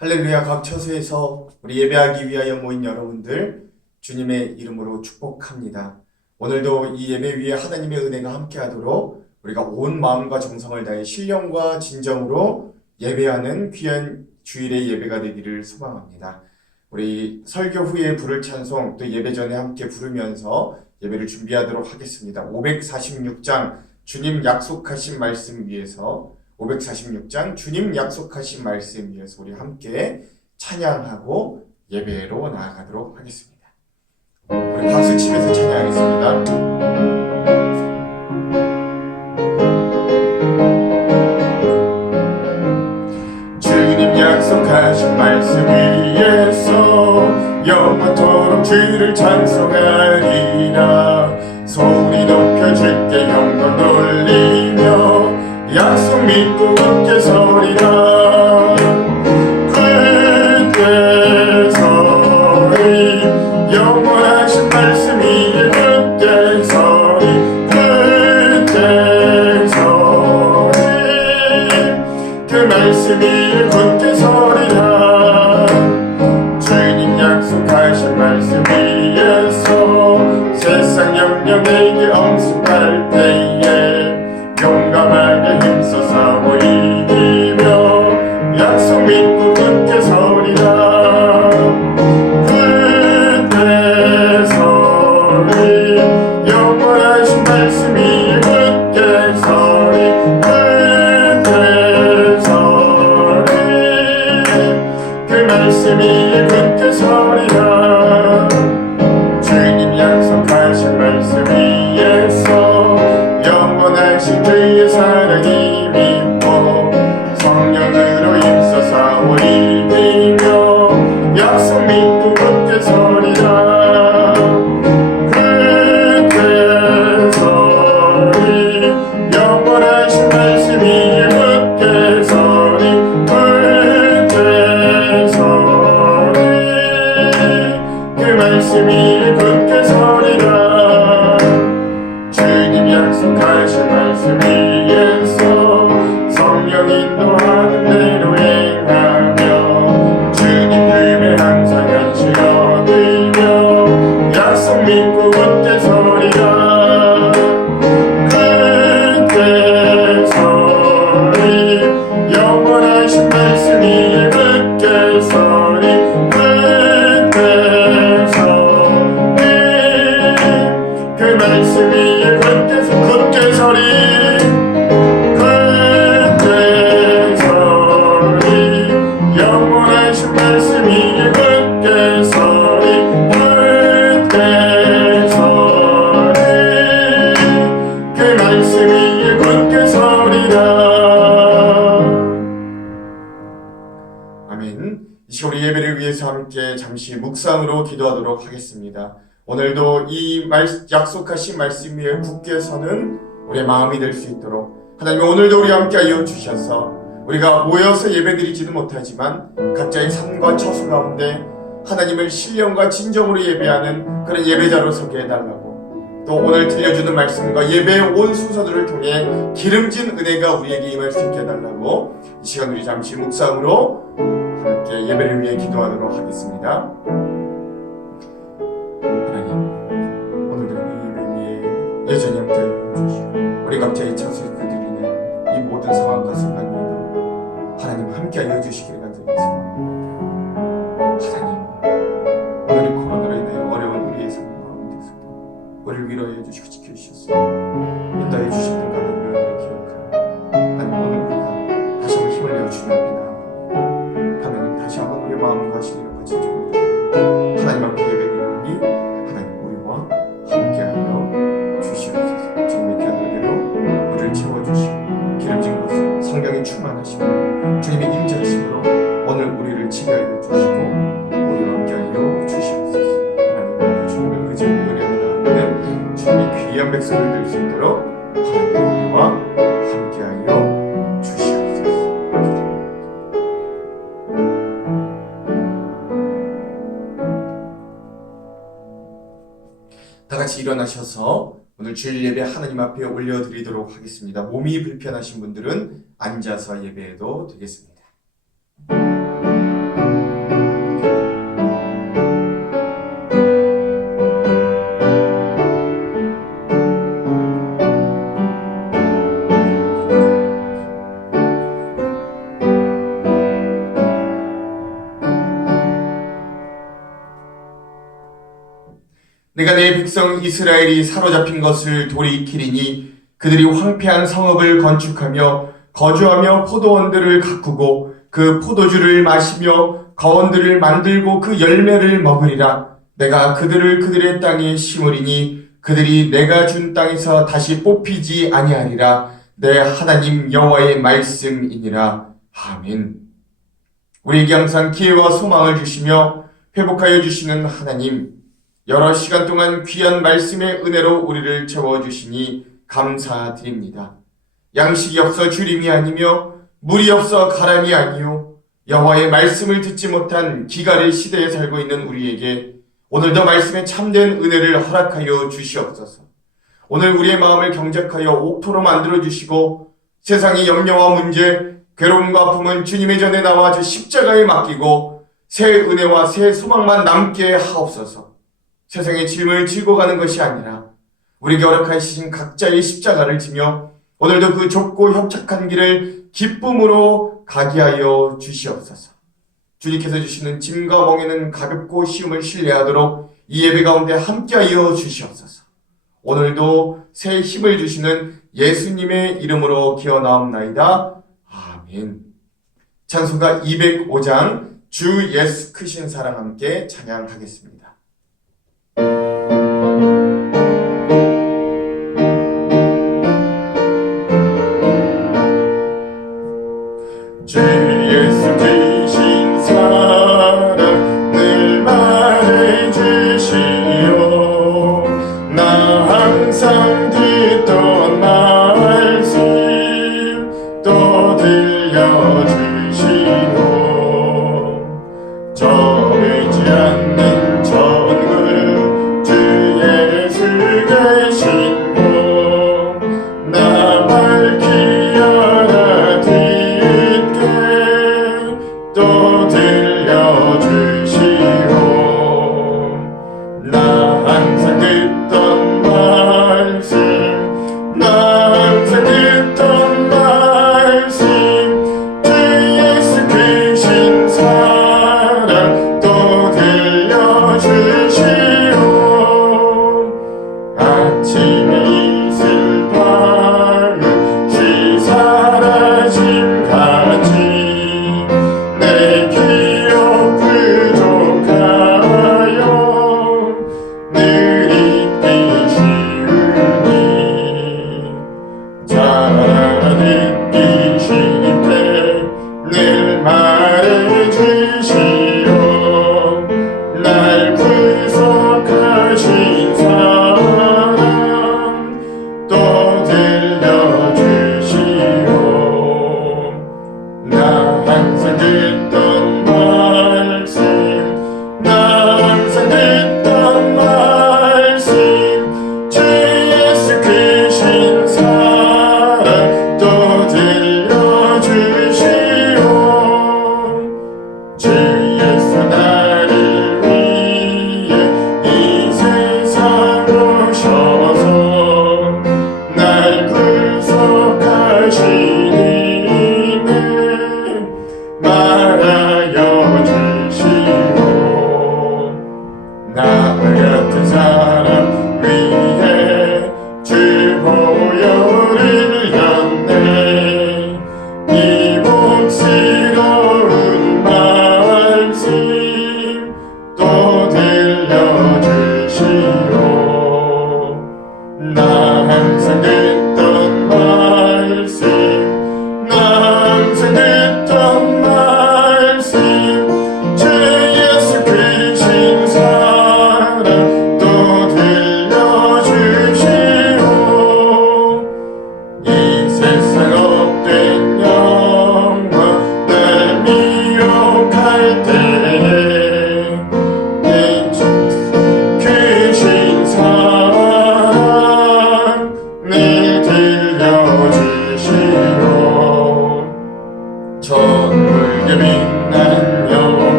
할렐루야. 각 처소에서 우리 예배하기 위하여 모인 여러분들 주님의 이름으로 축복합니다. 오늘도 이 예배 위에 하나님의 은혜가 함께하도록 우리가 온 마음과 정성을 다해 신령과 진정으로 예배하는 귀한 주일의 예배가 되기를 소망합니다. 우리 설교 후에 부를 찬송 또 예배 전에 함께 부르면서 예배를 준비하도록 하겠습니다. 546장 주님 약속하신 말씀 위에서 546장 주님 약속하신 말씀 위에서 우리 함께 찬양하고 예배로 나아가도록 하겠습니다. 우리 박수 치면서 찬양하겠습니다. 주님 약속하신 말씀 위에서 영원토록 주를 찬송하리라. 소리 높여 주께 영광 돌리며 약속 믿고 함께 서리라. 굳게 서리 영원하신 말씀 위에 굳게 서리. 굳게 서리 그 말씀 위에 굳게 서리라. 주님 약속하신 말씀 위에서 세상 영령에게 엄습할 때에 용감하게 힘써 싸워 이기며 약속 믿고 굳게 서리라. 굳게 서리 영원하신 말씀 위에 굳게 서리. 굳게 서리 그 말씀 위에 굳게 서리라. 주님 약속하신 말씀 위에서 영원하신 그의 사랑이 믿고 성령으로 힘써 싸워 이기며 약속 믿고 굳게 서리라. 굳게 서리 영원하신 말씀 위에 굳게 서리. 굳게 서리 그 말씀 위에 굳게 서리라. 주님 약속하신 말씀 위에서 성령 인도하는 대로 행하며 주님 품에 항상 안식 얻으며 약속 믿고 굳게 서리라. 굳게 서리 영원하신 말씀 위에 굳게 서리. 굳게 서리 그 말씀 위에 굳게 서리. 굳게 서리 영원하신 말씀 위에 굳게 서리. 굳게 서리 그 말씀 위에 굳게 서리라. 아멘. 이 시간 우리 예배를 위해서 함께 잠시 묵상으로 기도하도록 하겠습니다. 오늘도 이 약속하신 말씀 위에 굳게 서는 우리의 마음이 될 수 있도록 하나님 오늘도 우리와 함께하여 주셔서 우리가 모여서 예배드리지는 못하지만 각자의 삶과 처소 가운데 하나님을 신령과 진정으로 예배하는 그런 예배자로 서게 해달라고, 또 오늘 들려주는 말씀과 예배의 온 순서들을 통해 기름진 은혜가 우리에게 임할 수 있게 해달라고 이 시간 우리 잠시 묵상으로 함께 예배를 위해 기도하도록 하겠습니다. 여전히 함께하여 주시고 우리 각자의 처소에 드리는 이 모든 상황과 순간에도 하나님 함께하여 주시기를 간절히 소원합니다. 하나님, 오늘 이 코로나로 인해 어려운 우리의 삶 가운데서도 우리를 위로해 주시고 지켜주셨습니다. 인도해 주셨던 가는 묘를 기억하고 하나님 오늘 우리가 다시 한번 힘을 내어 주님을 비나하고 하나님 다시 한번 우리의 마음과 신의를 같이 조금 하나님 앞에 예배드리니 하나님 우리와 함께하여 주시옵소서. 주님의 귀한 은혜로 우리를 채워주시고 기름진 것으로 성령이 충만하시고 주님의 임재하심으로 오늘 우리를 치료하여 주시고 우리와 함께하여 주시옵소서. 하나님 주님의 의지의 은혜로 나아가는 주님의 귀한 백성을 될 수 있도록 하나님 우리와 함께하여 주시옵소서. 다 같이 일어나셔서 오늘 주일 예배 하나님 앞에 올려드리도록 하겠습니다. 몸이 불편하신 분들은 앉아서 예배해도 되겠습니다. 내가 내 백성 이스라엘이 사로잡힌 것을 돌이키리니 그들이 황폐한 성읍을 건축하며 거주하며 포도원들을 가꾸고 그 포도주를 마시며 거원들을 만들고 그 열매를 먹으리라. 내가 그들을 그들의 땅에 심으리니 그들이 내가 준 땅에서 다시 뽑히지 아니하리라. 내 하나님 여호와의 말씀이니라. 아멘. 우리에게 항상 기회와 소망을 주시며 회복하여 주시는 하나님, 여러 시간 동안 귀한 말씀의 은혜로 우리를 채워주시니 감사드립니다. 양식이 없어 주림이 아니며 물이 없어 가람이 아니요 여호와의 말씀을 듣지 못한 기갈의 시대에 살고 있는 우리에게 오늘도 말씀에 참된 은혜를 허락하여 주시옵소서. 오늘 우리의 마음을 경작하여 옥토로 만들어 주시고 세상의 염려와 문제, 괴로움과 아픔은 주님의 전에 나와 주 십자가에 맡기고 새 은혜와 새 소망만 남게 하옵소서. 세상의 짐을 지고 가는 것이 아니라 우리에게 허락하신 각자의 십자가를 지며 오늘도 그 좁고 협착한 길을 기쁨으로 가게 하여 주시옵소서. 주님께서 주시는 짐과 멍에는 가볍고 쉬움을 신뢰하도록 이 예배 가운데 함께하여 주시옵소서. 오늘도 새 힘을 주시는 예수님의 이름으로 기어나옵나이다. 아멘. 찬송가 205장 주 예수 크신 사랑 함께 찬양하겠습니다. 주 예수 크신 사랑 늘 말해주시오. 나 항상 듣던 말씀 또 들려주시오. 정해지 않는 천국 주 예수 계신 곳 나 밝히 알아듣게 또 들려주시오. 나 항상 듣던 말씀 나 항상 듣던 말씀 주 예수 크신 사랑 또 들려주시오. 아침에 있을 밤 시 사라짐 같이 내 기억 부족하여 늘 잊기 쉬우니 잘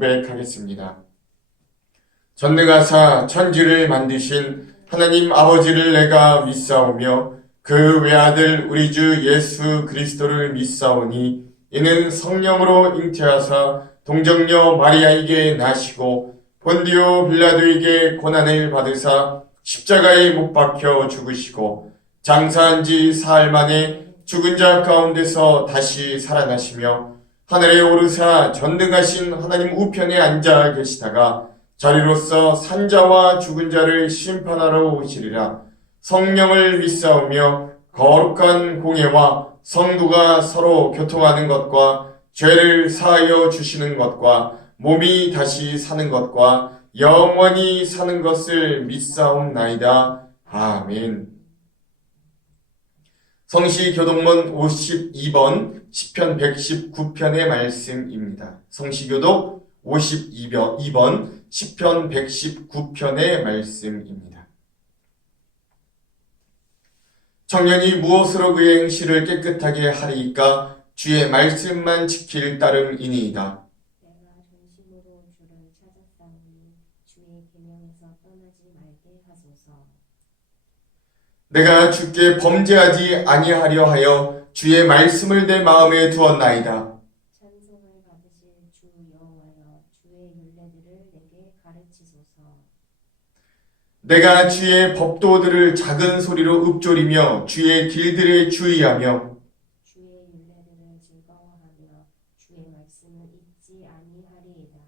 고백하겠습니다. 전능하사 천지를 만드신 하나님 아버지를 내가 믿사오며 그 외아들 우리 주 예수 그리스도를 믿사오니 이는 성령으로 잉태하사 동정녀 마리아에게 나시고 본디오 빌라도에게 고난을 받으사 십자가에 못 박혀 죽으시고 장사한 지 사흘 만에 죽은 자 가운데서 다시 살아나시며 하늘에 오르사 전능하신 하나님 우편에 앉아 계시다가 자리로서 산자와 죽은 자를 심판하러 오시리라. 성령을 믿사오며 거룩한 공예와 성도가 서로 교통하는 것과 죄를 사하여 주시는 것과 몸이 다시 사는 것과 영원히 사는 것을 믿사옵나이다. 아멘. 성시교독문 52번 시편 119편의 말씀입니다. 성시교독 52번 시편 119편의 말씀입니다. 청년이 무엇으로 그의 행실을 깨끗하게 하리이까? 주의 말씀만 지킬 따름이니이다. 내가 전심으로 주를 찾았사오니 주의 계명에서 떠나지 말게 하소서. 내가 주께 범죄하지 아니하려 하여 주의 말씀을 내 마음에 두었나이다. 찬송을 받으실 주 여호와여, 주의 율례들을 내게 가르치소서. 내가 주의 법도들을 작은 소리로 읊조리며 주의 길들에 주의하며 주의 율례들을 즐거워하며 주의 말씀을 잊지 아니하리이다.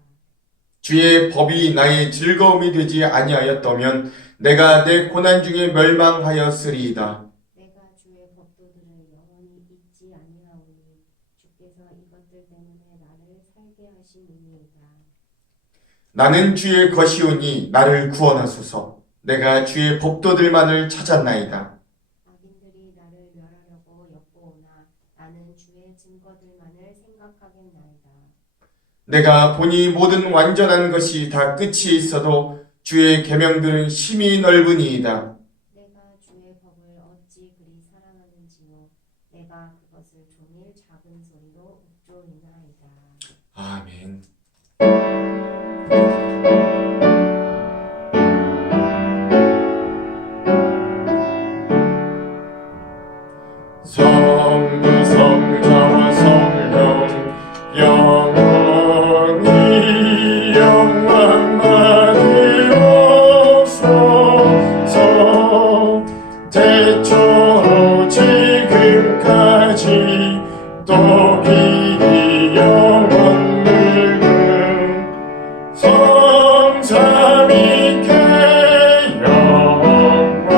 주의 법이 나의 즐거움이 되지 아니하였다면 내가 내 고난 중에 멸망하였으리이다. 내가 주의 법도들을 영원히 잊지 아니하오니 주께서 이것들 때문에 나를 살게 하심이니이다. 나는 주의 것이오니 나를 구원하소서. 내가 주의 법도들만을 찾았나이다. 악인들이 나를 멸하려고 엿보오나 나는 주의 증거들만을 생각하겠나이다. 내가 보니 모든 완전한 것이 다 끝이 있어도 주의 계명들은 심히 넓으니이다. 내가 주의 법을 어찌 그리 사랑하는지요. 내가 그것을 종일 작은 소리로 읊조리나이다. 아멘. 성부 성자와 성령 영원히 영원하리옵소서. 태초로 지금까지 또 이 영원 물금 성삼위께 영광.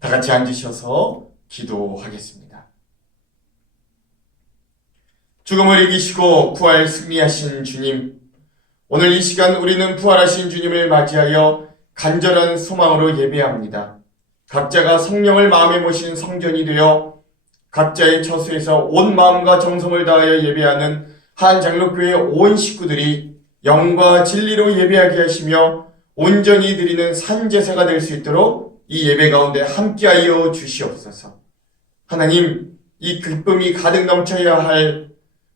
다 같이 앉으셔서 기도하겠습니다. 죽음을 이기시고 부활 승리하신 주님, 오늘 이 시간 우리는 부활하신 주님을 맞이하여 간절한 소망으로 예배합니다. 각자가 성령을 마음에 모신 성전이 되어 각자의 처소에서 온 마음과 정성을 다하여 예배하는 한장로교회 온 식구들이 영과 진리로 예배하게 하시며 온전히 드리는 산제사가 될 수 있도록 이 예배 가운데 함께하여 주시옵소서. 하나님, 이 기쁨이 가득 넘쳐야 할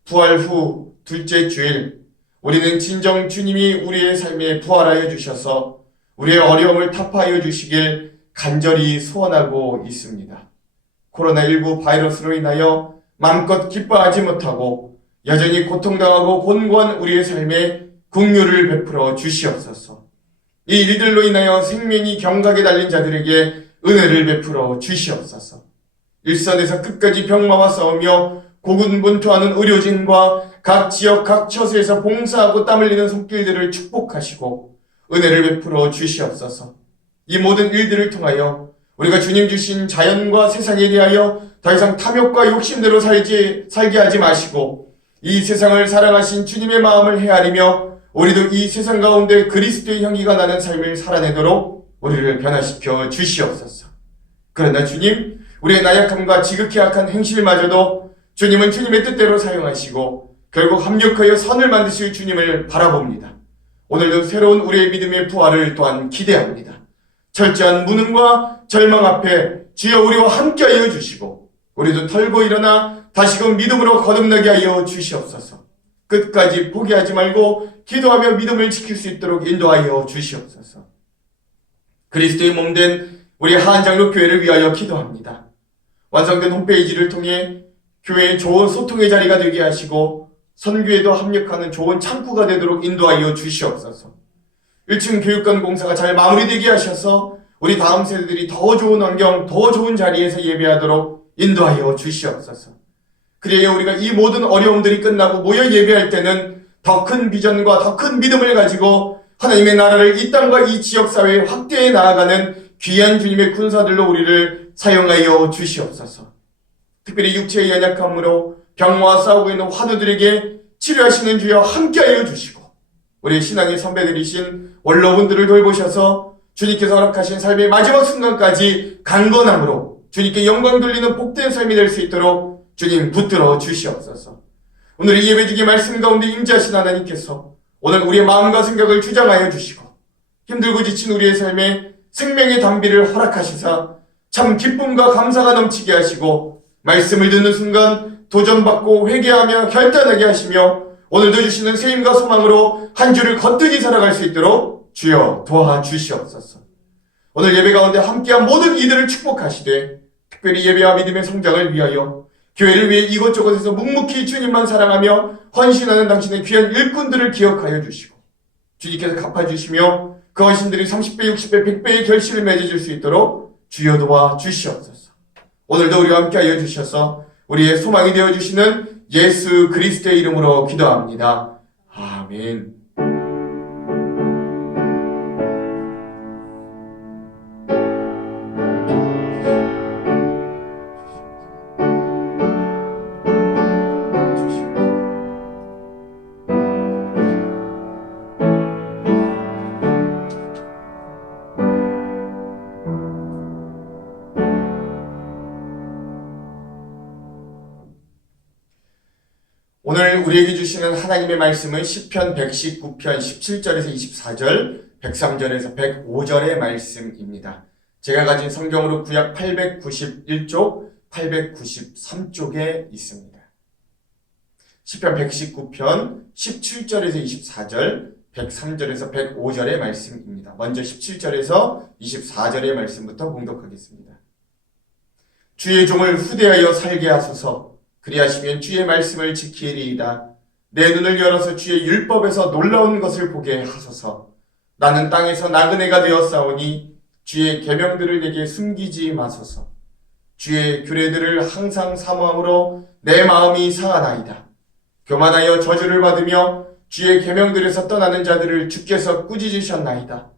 부활 후 둘째 주일, 우리는 진정 주님이 우리의 삶에 부활하여 주셔서 우리의 어려움을 타파하여 주시길 간절히 소원하고 있습니다. 코로나19 바이러스로 인하여 마음껏 기뻐하지 못하고 여전히 고통당하고 곤고한 우리의 삶에 긍휼을 베풀어 주시옵소서. 이 일들로 인하여 생명이 경각에 달린 자들에게 은혜를 베풀어 주시옵소서. 일선에서 끝까지 병마와 싸우며 고군분투하는 의료진과 각 지역 각 처소에서 봉사하고 땀 흘리는 손길들을 축복하시고 은혜를 베풀어 주시옵소서. 이 모든 일들을 통하여 우리가 주님 주신 자연과 세상에 대하여 더 이상 탐욕과 욕심대로 살게 하지 마시고 이 세상을 사랑하신 주님의 마음을 헤아리며 우리도 이 세상 가운데 그리스도의 향기가 나는 삶을 살아내도록 우리를 변화시켜 주시옵소서. 그러나 주님, 우리의 나약함과 지극히 악한 행실마저도 주님은 주님의 뜻대로 사용하시고 결국 합력하여 선을 만드실 주님을 바라봅니다. 오늘도 새로운 우리의 믿음의 부활을 또한 기대합니다. 철저한 무능과 절망 앞에 주여 우리와 함께하여 주시고 우리도 털고 일어나 다시금 믿음으로 거듭나게 하여 주시옵소서. 끝까지 포기하지 말고 기도하며 믿음을 지킬 수 있도록 인도하여 주시옵소서. 그리스도의 몸된 우리 한장로 교회를 위하여 기도합니다. 완성된 홈페이지를 통해 교회의 좋은 소통의 자리가 되게 하시고 선교에도 합력하는 좋은 창구가 되도록 인도하여 주시옵소서. 1층 교육관 공사가 잘 마무리되게 하셔서 우리 다음 세대들이 더 좋은 환경, 더 좋은 자리에서 예배하도록 인도하여 주시옵소서. 그래야 우리가 이 모든 어려움들이 끝나고 모여 예배할 때는 더 큰 비전과 더 큰 믿음을 가지고 하나님의 나라를 이 땅과 이 지역사회에 확대해 나아가는 귀한 주님의 군사들로 우리를 사용하여 주시옵소서. 특별히 육체의 연약함으로 병과 싸우고 있는 환우들에게 치료하시는 주여 함께하여 주시고 우리 신앙의 선배들이신 원로분들을 돌보셔서 주님께서 허락하신 삶의 마지막 순간까지 강건함으로 주님께 영광 돌리는 복된 삶이 될 수 있도록 주님 붙들어 주시옵소서. 오늘 이 예배 중에 말씀 가운데 임재하신 하나님께서 오늘 우리의 마음과 생각을 주장하여 주시고 힘들고 지친 우리의 삶에 생명의 담비를 허락하시사 참 기쁨과 감사가 넘치게 하시고 말씀을 듣는 순간 도전받고 회개하며 결단하게 하시며 오늘도 주시는 세임과 소망으로 한 주를 거뜬히 살아갈 수 있도록 주여 도와주시옵소서. 오늘 예배 가운데 함께한 모든 이들을 축복하시되 특별히 예배와 믿음의 성장을 위하여 교회를 위해 이곳저곳에서 묵묵히 주님만 사랑하며 헌신하는 당신의 귀한 일꾼들을 기억하여 주시고 주님께서 갚아주시며 그 헌신들이 30배, 60배, 100배의 결실을 맺어줄 수 있도록 주여 도와주시옵소서. 오늘도 우리와 함께하여 주셔서 우리의 소망이 되어주시는 예수 그리스도의 이름으로 기도합니다. 아멘. 오늘 우리에게 주시는 하나님의 말씀은 시편 119편 17절에서 24절, 103절에서 105절의 말씀입니다. 제가 가진 성경으로 구약 891쪽, 893쪽에 있습니다. 시편 119편 17절에서 24절, 103절에서 105절의 말씀입니다. 먼저 17절에서 24절의 말씀부터 봉독하겠습니다. 주의 종을 후대하여 살게 하소서. 그리하시면 주의 말씀을 지키리이다. 내 눈을 열어서 주의 율법에서 놀라운 것을 보게 하소서. 나는 땅에서 나그네가 되었사오니 주의 계명들을 내게 숨기지 마소서. 주의 규례들을 항상 사모함으로 내 마음이 상하나이다. 교만하여 저주를 받으며 주의 계명들에서 떠나는 자들을 주께서 꾸짖으셨나이다.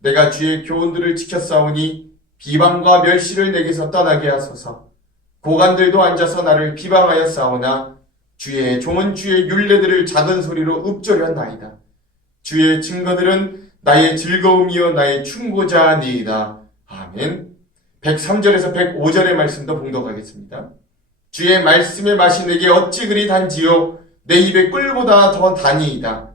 내가 주의 교훈들을 지켰사오니 비방과 멸시를 내게서 떠나게 하소서. 고관들도 앉아서 나를 비방하여 싸우나 주의 종은 주의 율례들을 작은 소리로 읊조렸나이다. 주의 증거들은 나의 즐거움이요 나의 충고자니이다. 아멘. 103절에서 105절의 말씀도 봉독하겠습니다. 주의 말씀의 맛이 내게 어찌 그리 단지요 내 입에 꿀보다 더 다니이다.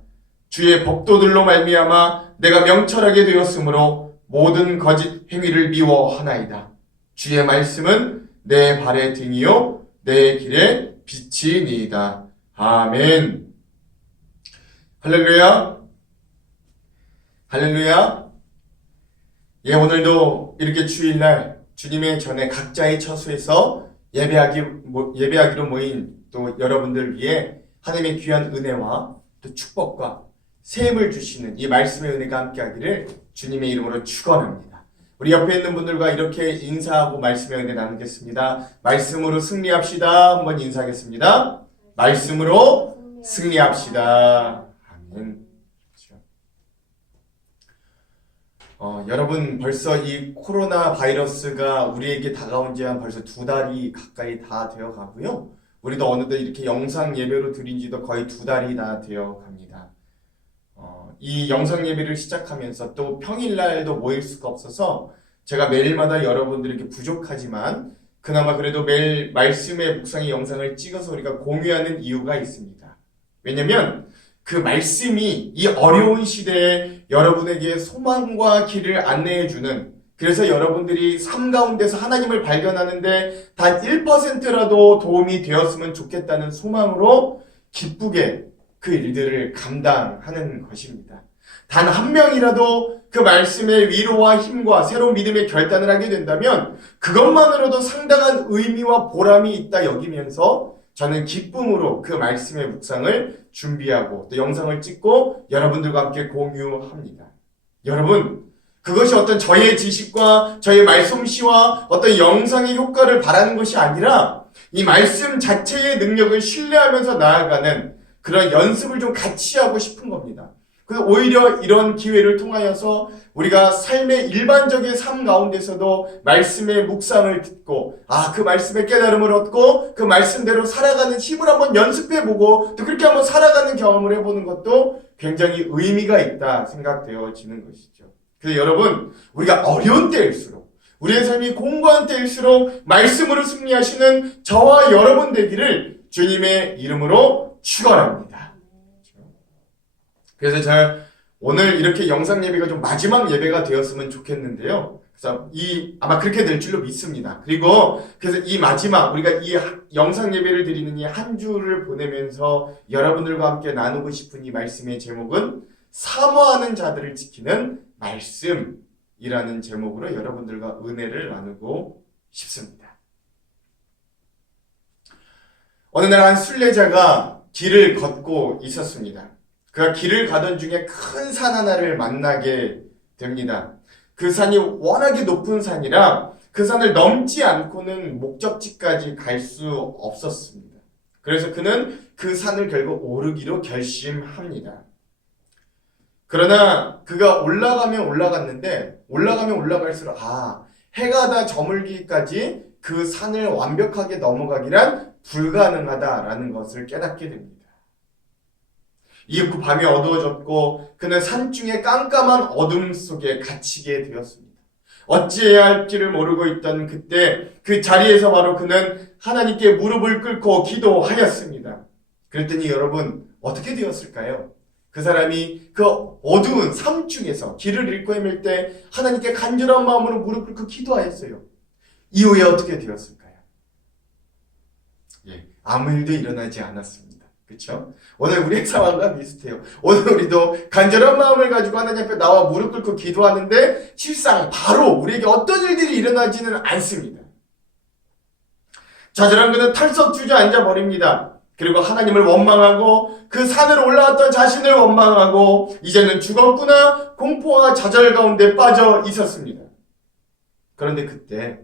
주의 법도들로 말미암아 내가 명철하게 되었으므로 모든 거짓 행위를 미워하나이다. 주의 말씀은 내 발의 등이요 내 길의 빛이니이다. 아멘. 할렐루야. 할렐루야. 예, 오늘도 이렇게 주일날 주님의 전에 각자의 처소에서 예배하기로 모인 또 여러분들 위해 하나님의 귀한 은혜와 또 축복과 세임을 주시는 이 말씀의 은혜가 함께하기를 주님의 이름으로 축원합니다. 우리 옆에 있는 분들과 이렇게 인사하고 말씀의 은혜 나누겠습니다. 말씀으로 승리합시다. 한번 인사하겠습니다. 말씀으로 승리합시다. 아멘. 여러분 벌써 이 코로나 바이러스가 우리에게 다가온 지 한 벌써 2달이 가까이 다 되어 가고요. 우리도 어느덧 이렇게 영상 예배로 드린 지도 거의 2달이 다 되어 갑니다. 이 영상 예배를 시작하면서 또 평일날도 모일 수가 없어서 제가 매일마다 여러분들에게 부족하지만 그나마 그래도 매일 말씀의 묵상의 영상을 찍어서 우리가 공유하는 이유가 있습니다. 왜냐면 그 말씀이 이 어려운 시대에 여러분에게 소망과 길을 안내해주는 그래서 여러분들이 삶 가운데서 하나님을 발견하는데 단 1%라도 도움이 되었으면 좋겠다는 소망으로 기쁘게 그 일들을 감당하는 것입니다. 단 한 명이라도 그 말씀의 위로와 힘과 새로운 믿음의 결단을 하게 된다면 그것만으로도 상당한 의미와 보람이 있다 여기면서 저는 기쁨으로 그 말씀의 묵상을 준비하고 또 영상을 찍고 여러분들과 함께 공유합니다. 여러분, 그것이 어떤 저의 지식과 저의 말솜씨와 어떤 영상의 효과를 바라는 것이 아니라 이 말씀 자체의 능력을 신뢰하면서 나아가는 그런 연습을 좀 같이 하고 싶은 겁니다. 그래서 오히려 이런 기회를 통하여서 우리가 삶의 일반적인 삶 가운데서도 말씀의 묵상을 듣고 그 말씀의 깨달음을 얻고 그 말씀대로 살아가는 힘을 한번 연습해보고 또 그렇게 한번 살아가는 경험을 해보는 것도 굉장히 의미가 있다 생각되어지는 것이죠. 그래서 여러분, 우리가 어려운 때일수록 우리의 삶이 공고한 때일수록 말씀으로 승리하시는 저와 여러분 되기를 주님의 이름으로 축원합니다. 그래서 제가 오늘 이렇게 영상 예배가 좀 마지막 예배가 되었으면 좋겠는데요. 그래서 아마 그렇게 될 줄로 믿습니다. 그래서 이 마지막 우리가 이 영상 예배를 드리는 이 한 주를 보내면서 여러분들과 함께 나누고 싶은 이 말씀의 제목은 사모하는 자들을 지키는 말씀이라는 제목으로 여러분들과 은혜를 나누고 싶습니다. 어느 날 한 순례자가 길을 걷고 있었습니다. 그가 길을 가던 중에 큰 산 하나를 만나게 됩니다. 그 산이 워낙에 높은 산이라 그 산을 넘지 않고는 목적지까지 갈 수 없었습니다. 그래서 그는 그 산을 결국 오르기로 결심합니다. 그러나 그가 올라가면 올라갈수록 해가 다 저물기까지 그 산을 완벽하게 넘어가기란 불가능하다라는 것을 깨닫게 됩니다. 이후 밤이 어두워졌고 그는 산중의 깜깜한 어둠 속에 갇히게 되었습니다. 어찌해야 할지를 모르고 있던 그때 그 자리에서 바로 그는 하나님께 무릎을 꿇고 기도하였습니다. 그랬더니 여러분 어떻게 되었을까요? 그 사람이 그 어두운 삶 중에서 길을 잃고 헤맬 때 하나님께 간절한 마음으로 무릎 꿇고 기도하였어요. 이후에 어떻게 되었을까요? 아무 일도 일어나지 않았습니다. 그렇죠? 오늘 우리의 상황과 비슷해요. 오늘 우리도 간절한 마음을 가지고 하나님 앞에 나와 무릎 꿇고 기도하는데 실상 바로 우리에게 어떤 일들이 일어나지는 않습니다. 좌절한 그는 털썩 주저앉아 버립니다. 그리고 하나님을 원망하고 그 산으로 올라왔던 자신을 원망하고 이제는 죽었구나 공포와 좌절 가운데 빠져 있었습니다. 그런데 그때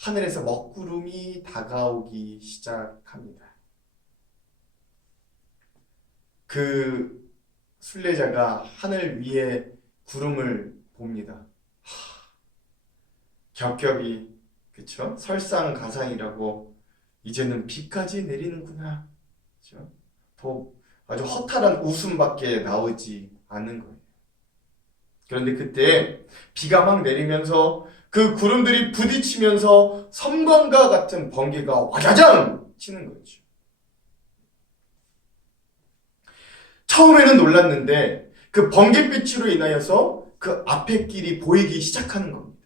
하늘에서 먹구름이 다가오기 시작합니다. 그 순례자가 하늘 위에 구름을 봅니다. 겹겹이, 그쵸? 설상가상이라고 이제는 비까지 내리는구나. 그쵸? 아주 허탈한 웃음밖에 나오지 않는 거예요. 그런데 그때 비가 막 내리면서 그 구름들이 부딪히면서 섬광과 같은 번개가 와자장 치는 거죠. 처음에는 놀랐는데 그 번갯빛으로 인하여서 그 앞의 길이 보이기 시작하는 겁니다.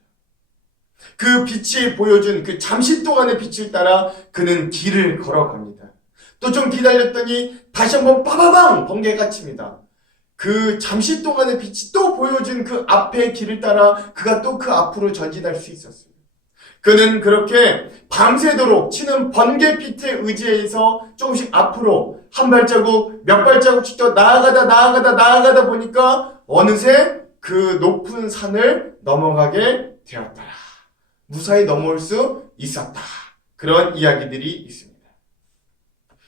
그 빛이 보여준 그 잠시 동안의 빛을 따라 그는 길을 걸어갑니다. 또 좀 기다렸더니 다시 한번 빠바방 번개가 칩니다. 그 잠시 동안의 빛이 또 보여준 그 앞의 길을 따라 그가 또 그 앞으로 전진할 수 있었어요. 그는 그렇게 밤새도록 치는 번개빛에 의지해서 조금씩 앞으로 한 발자국, 몇 발자국씩 더 나아가다 보니까 어느새 그 높은 산을 넘어가게 되었더라. 무사히 넘어올 수 있었다. 그런 이야기들이 있습니다.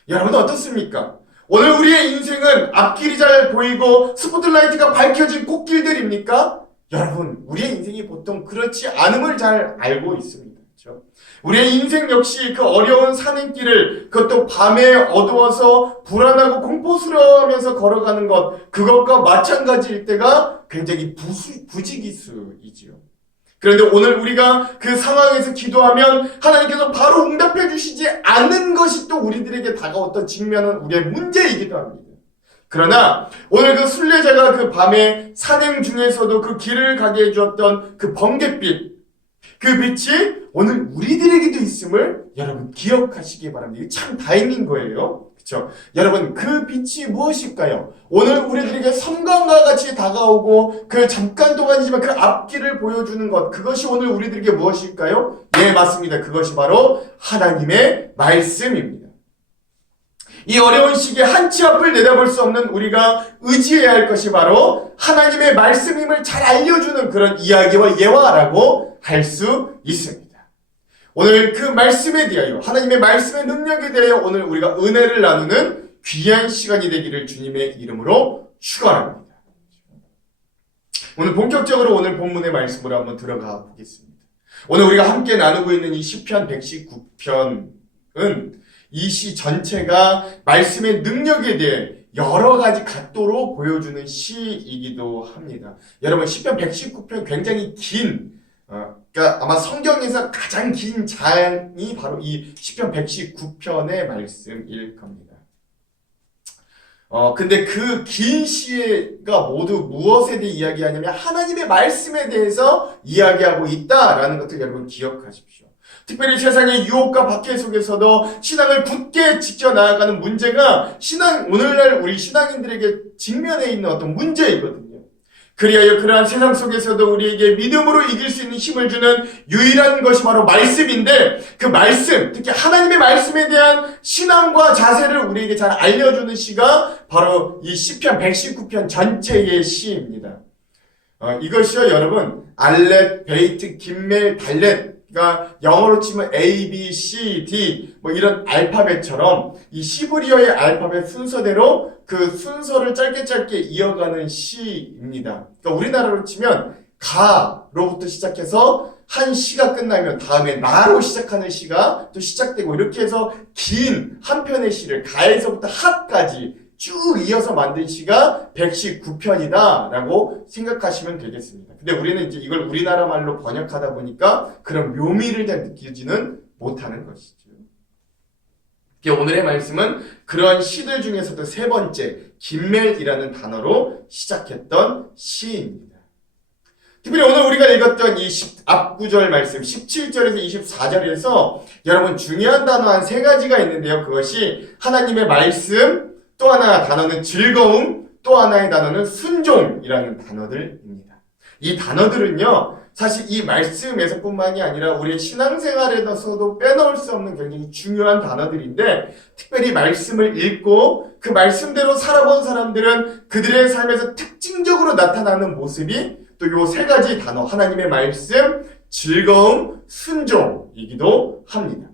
여러분 어떻습니까? 오늘 우리의 인생은 앞길이 잘 보이고 스포트라이트가 밝혀진 꽃길들입니까? 여러분, 우리의 인생이 보통 그렇지 않음을 잘 알고 있습니다. 그렇죠? 우리의 인생 역시 그 어려운 산행길을 그것도 밤에 어두워서 불안하고 공포스러워하면서 걸어가는 것, 그것과 마찬가지일 때가 굉장히 부지기수이지요. 그런데 오늘 우리가 그 상황에서 기도하면 하나님께서 바로 응답해 주시지 않는 것이 또 우리들에게 다가왔던 직면은 우리의 문제이기도 합니다. 그러나 오늘 그 순례자가 그 밤에 산행 중에서도 그 길을 가게 해주었던 그 번갯빛, 그 빛이 오늘 우리들에게도 있음을 여러분 기억하시기 바랍니다. 이게 참 다행인 거예요. 그렇죠? 여러분, 그 빛이 무엇일까요? 오늘 우리들에게 섬광과 같이 다가오고 그 잠깐 동안이지만 그 앞길을 보여주는 것, 그것이 오늘 우리들에게 무엇일까요? 네, 맞습니다. 그것이 바로 하나님의 말씀입니다. 이 어려운 시기에 한치 앞을 내다볼 수 없는 우리가 의지해야 할 것이 바로 하나님의 말씀임을 잘 알려주는 그런 이야기와 예화라고 할 수 있습니다. 오늘 그 말씀에 대하여, 하나님의 말씀의 능력에 대하여 오늘 우리가 은혜를 나누는 귀한 시간이 되기를 주님의 이름으로 축원합니다. 오늘 본격적으로 오늘 본문의 말씀으로 한번 들어가 보겠습니다. 오늘 우리가 함께 나누고 있는 이 시편 119편은 이 시 전체가 말씀의 능력에 대해 여러 가지 각도로 보여주는 시이기도 합니다. 여러분, 시편 119편 굉장히 긴, 그러니까 아마 성경에서 가장 긴 장이 바로 이 시편 119편의 말씀일 겁니다. 근데 그 긴 시가 모두 무엇에 대해 이야기하냐면 하나님의 말씀에 대해서 이야기하고 있다라는 것을 여러분 기억하십시오. 특별히 세상의 유혹과 박해 속에서도 신앙을 굳게 지켜나가는 문제가 오늘날 우리 신앙인들에게 직면해 있는 어떤 문제이거든요. 그리하여 그러한 세상 속에서도 우리에게 믿음으로 이길 수 있는 힘을 주는 유일한 것이 바로 말씀인데, 그 말씀, 특히 하나님의 말씀에 대한 신앙과 자세를 우리에게 잘 알려주는 시가 바로 이 시편 119편 전체의 시입니다. 이것이요, 여러분, 알렛, 베이트, 김멜, 달렛, 그러니까 영어로 치면 A, B, C, D 뭐 이런 알파벳처럼 이 시브리어의 알파벳 순서대로 그 순서를 짧게 이어가는 시입니다. 그러니까 우리나라로 치면 가로부터 시작해서 한 시가 끝나면 다음에 나로 시작하는 시가 또 시작되고, 이렇게 해서 긴 한 편의 시를 가에서부터 하까지 쭉 이어서 만든 시가 119편이다라고 생각하시면 되겠습니다. 근데 우리는 이제 이걸 우리나라 말로 번역하다 보니까 그런 묘미를 잘 느끼지는 못하는 것이죠. 오늘의 말씀은 그런 시들 중에서도 세 번째, 김멜이라는 단어로 시작했던 시입니다. 특별히 오늘 우리가 읽었던 이 앞구절 말씀 17절에서 24절에서 여러분 중요한 단어 한 세 가지가 있는데요. 그것이 하나님의 말씀, 또 하나 단어는 즐거움, 또 하나의 단어는 순종이라는 단어들입니다. 이 단어들은요, 사실 이 말씀에서 뿐만이 아니라 우리의 신앙생활에서도 빼놓을 수 없는 굉장히 중요한 단어들인데, 특별히 말씀을 읽고 그 말씀대로 살아본 사람들은 그들의 삶에서 특징적으로 나타나는 모습이 또 요 세 가지 단어, 하나님의 말씀, 즐거움, 순종이기도 합니다.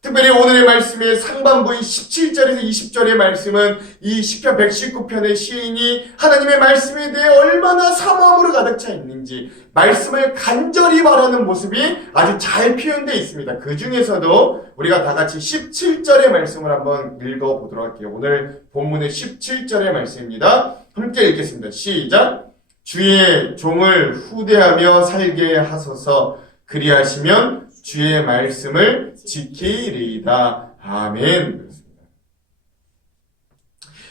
특별히 오늘의 말씀의 상반부인 17절에서 20절의 말씀은 이 시편 119편의 시인이 하나님의 말씀에 대해 얼마나 사모함으로 가득 차 있는지, 말씀을 간절히 바라는 모습이 아주 잘 표현되어 있습니다. 그 중에서도 우리가 다 같이 17절의 말씀을 한번 읽어보도록 할게요. 오늘 본문의 17절의 말씀입니다. 함께 읽겠습니다. 시작! 주의 종을 후대하며 살게 하소서. 그리하시면 주의 말씀을 지키리이다. 아멘.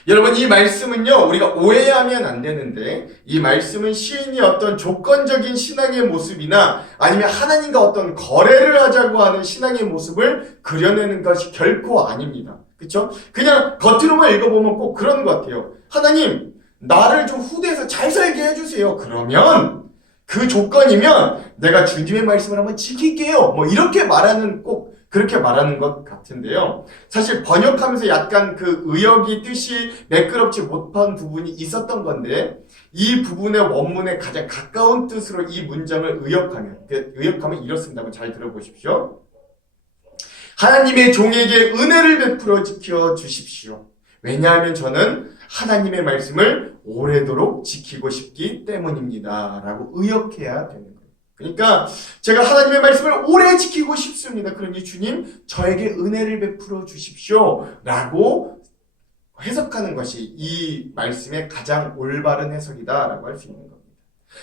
여러분, 이 말씀은요, 우리가 오해하면 안 되는데, 이 말씀은 시인이 어떤 조건적인 신앙의 모습이나 아니면 하나님과 어떤 거래를 하자고 하는 신앙의 모습을 그려내는 것이 결코 아닙니다. 그쵸? 그냥 겉으로만 읽어보면 꼭 그런 것 같아요. 하나님, 나를 좀 후대해서 잘 살게 해주세요. 그러면 그 조건이면 내가 주님의 말씀을 한번 지킬게요. 뭐 이렇게 말하는, 꼭 그렇게 말하는 것 같은데요. 사실 번역하면서 약간 그 의역이 뜻이 매끄럽지 못한 부분이 있었던 건데, 이 부분의 원문에 가장 가까운 뜻으로 이 문장을 의역하면 이렇습니다. 한번 잘 들어보십시오. 하나님의 종에게 은혜를 베풀어 지켜 주십시오. 왜냐하면 저는 하나님의 말씀을 오래도록 지키고 싶기 때문입니다. 라고 의역해야 되는 거예요. 그러니까 제가 하나님의 말씀을 오래 지키고 싶습니다. 그러니 주님, 저에게 은혜를 베풀어 주십시오. 라고 해석하는 것이 이 말씀의 가장 올바른 해석이다 라고 할 수 있는 겁니다.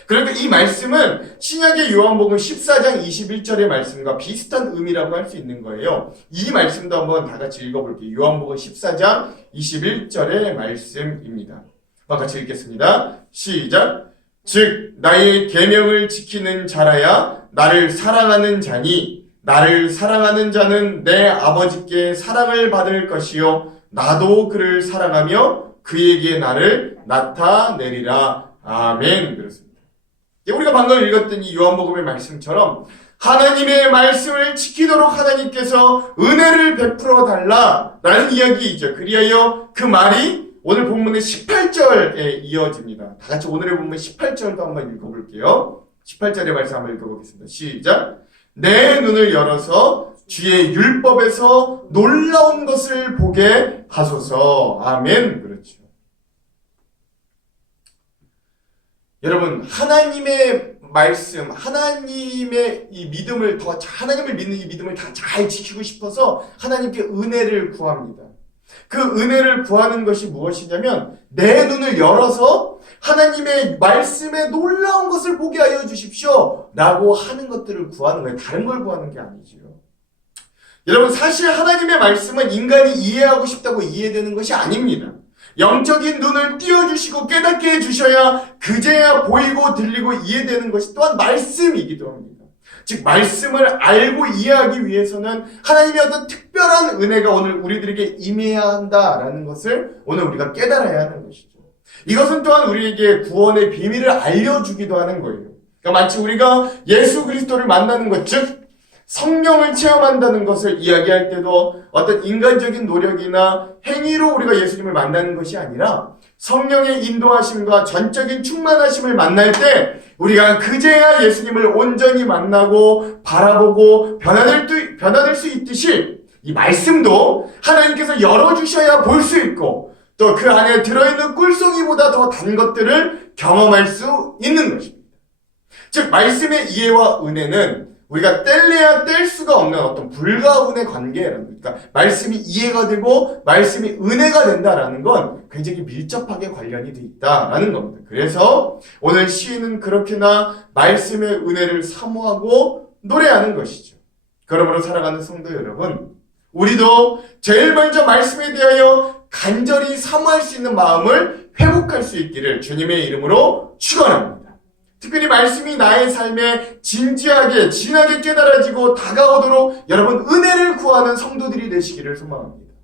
그러니까 이 말씀은 신약의 요한복음 14장 21절의 말씀과 비슷한 의미라고 할 수 있는 거예요. 이 말씀도 한번 다 같이 읽어볼게요. 요한복음 14장 21절의 말씀입니다. 같이 읽겠습니다. 시작. 즉 나의 계명을 지키는 자라야 나를 사랑하는 자니 나를 사랑하는 자는 내 아버지께 사랑을 받을 것이요 나도 그를 사랑하며 그에게 나를 나타내리라. 아멘. 그렇습니다. 우리가 방금 읽었던 이 요한복음의 말씀처럼 하나님의 말씀을 지키도록 하나님께서 은혜를 베풀어 달라라는 이야기이죠. 그리하여 그 말이 오늘 본문의 18절에 이어집니다. 다 같이 오늘의 본문 18절도 한번 읽어볼게요. 18절의 말씀 한번 읽어보겠습니다. 시작. 내 눈을 열어서 주의 율법에서 놀라운 것을 보게 하소서. 아멘. 그렇죠. 여러분, 하나님의 말씀, 하나님의 이 믿음을 하나님을 믿는 이 믿음을 다 잘 지키고 싶어서 하나님께 은혜를 구합니다. 그 은혜를 구하는 것이 무엇이냐면 내 눈을 열어서 하나님의 말씀에 놀라운 것을 보게 하여 주십시오 라고 하는 것들을 구하는 거예요. 다른 걸 구하는 게 아니지요. 여러분, 사실 하나님의 말씀은 인간이 이해하고 싶다고 이해되는 것이 아닙니다. 영적인 눈을 띄워주시고 깨닫게 해주셔야 그제야 보이고 들리고 이해되는 것이 또한 말씀이기도 합니다. 즉 말씀을 알고 이해하기 위해서는 하나님의 어떤 특별한 은혜가 오늘 우리들에게 임해야 한다라는 것을 오늘 우리가 깨달아야 하는 것이죠. 이것은 또한 우리에게 구원의 비밀을 알려주기도 하는 거예요. 그러니까 마치 우리가 예수 그리스도를 만나는 것, 즉 성령을 체험한다는 것을 이야기할 때도 어떤 인간적인 노력이나 행위로 우리가 예수님을 만나는 것이 아니라 성령의 인도하심과 전적인 충만하심을 만날 때 우리가 그제야 예수님을 온전히 만나고 바라보고 변화될 수 있듯이 이 말씀도 하나님께서 열어주셔야 볼 수 있고 또 그 안에 들어있는 꿀송이보다 더 단 것들을 경험할 수 있는 것입니다. 즉 말씀의 이해와 은혜는 우리가 뗄래야 뗄 수가 없는 어떤 불가분의 관계라는 거예요. 그러니까 말씀이 이해가 되고 말씀이 은혜가 된다라는 건 굉장히 밀접하게 관련이 돼 있다라는 겁니다. 그래서 오늘 시인은 그렇게나 말씀의 은혜를 사모하고 노래하는 것이죠. 그러므로 사랑하는 성도 여러분, 우리도 제일 먼저 말씀에 대하여 간절히 사모할 수 있는 마음을 회복할 수 있기를 주님의 이름으로 축원합니다. 특별히 말씀이 나의 삶에 진지하게 진하게 깨달아지고 다가오도록 여러분 은혜를 구하는 성도들이 되시기를 소망합니다.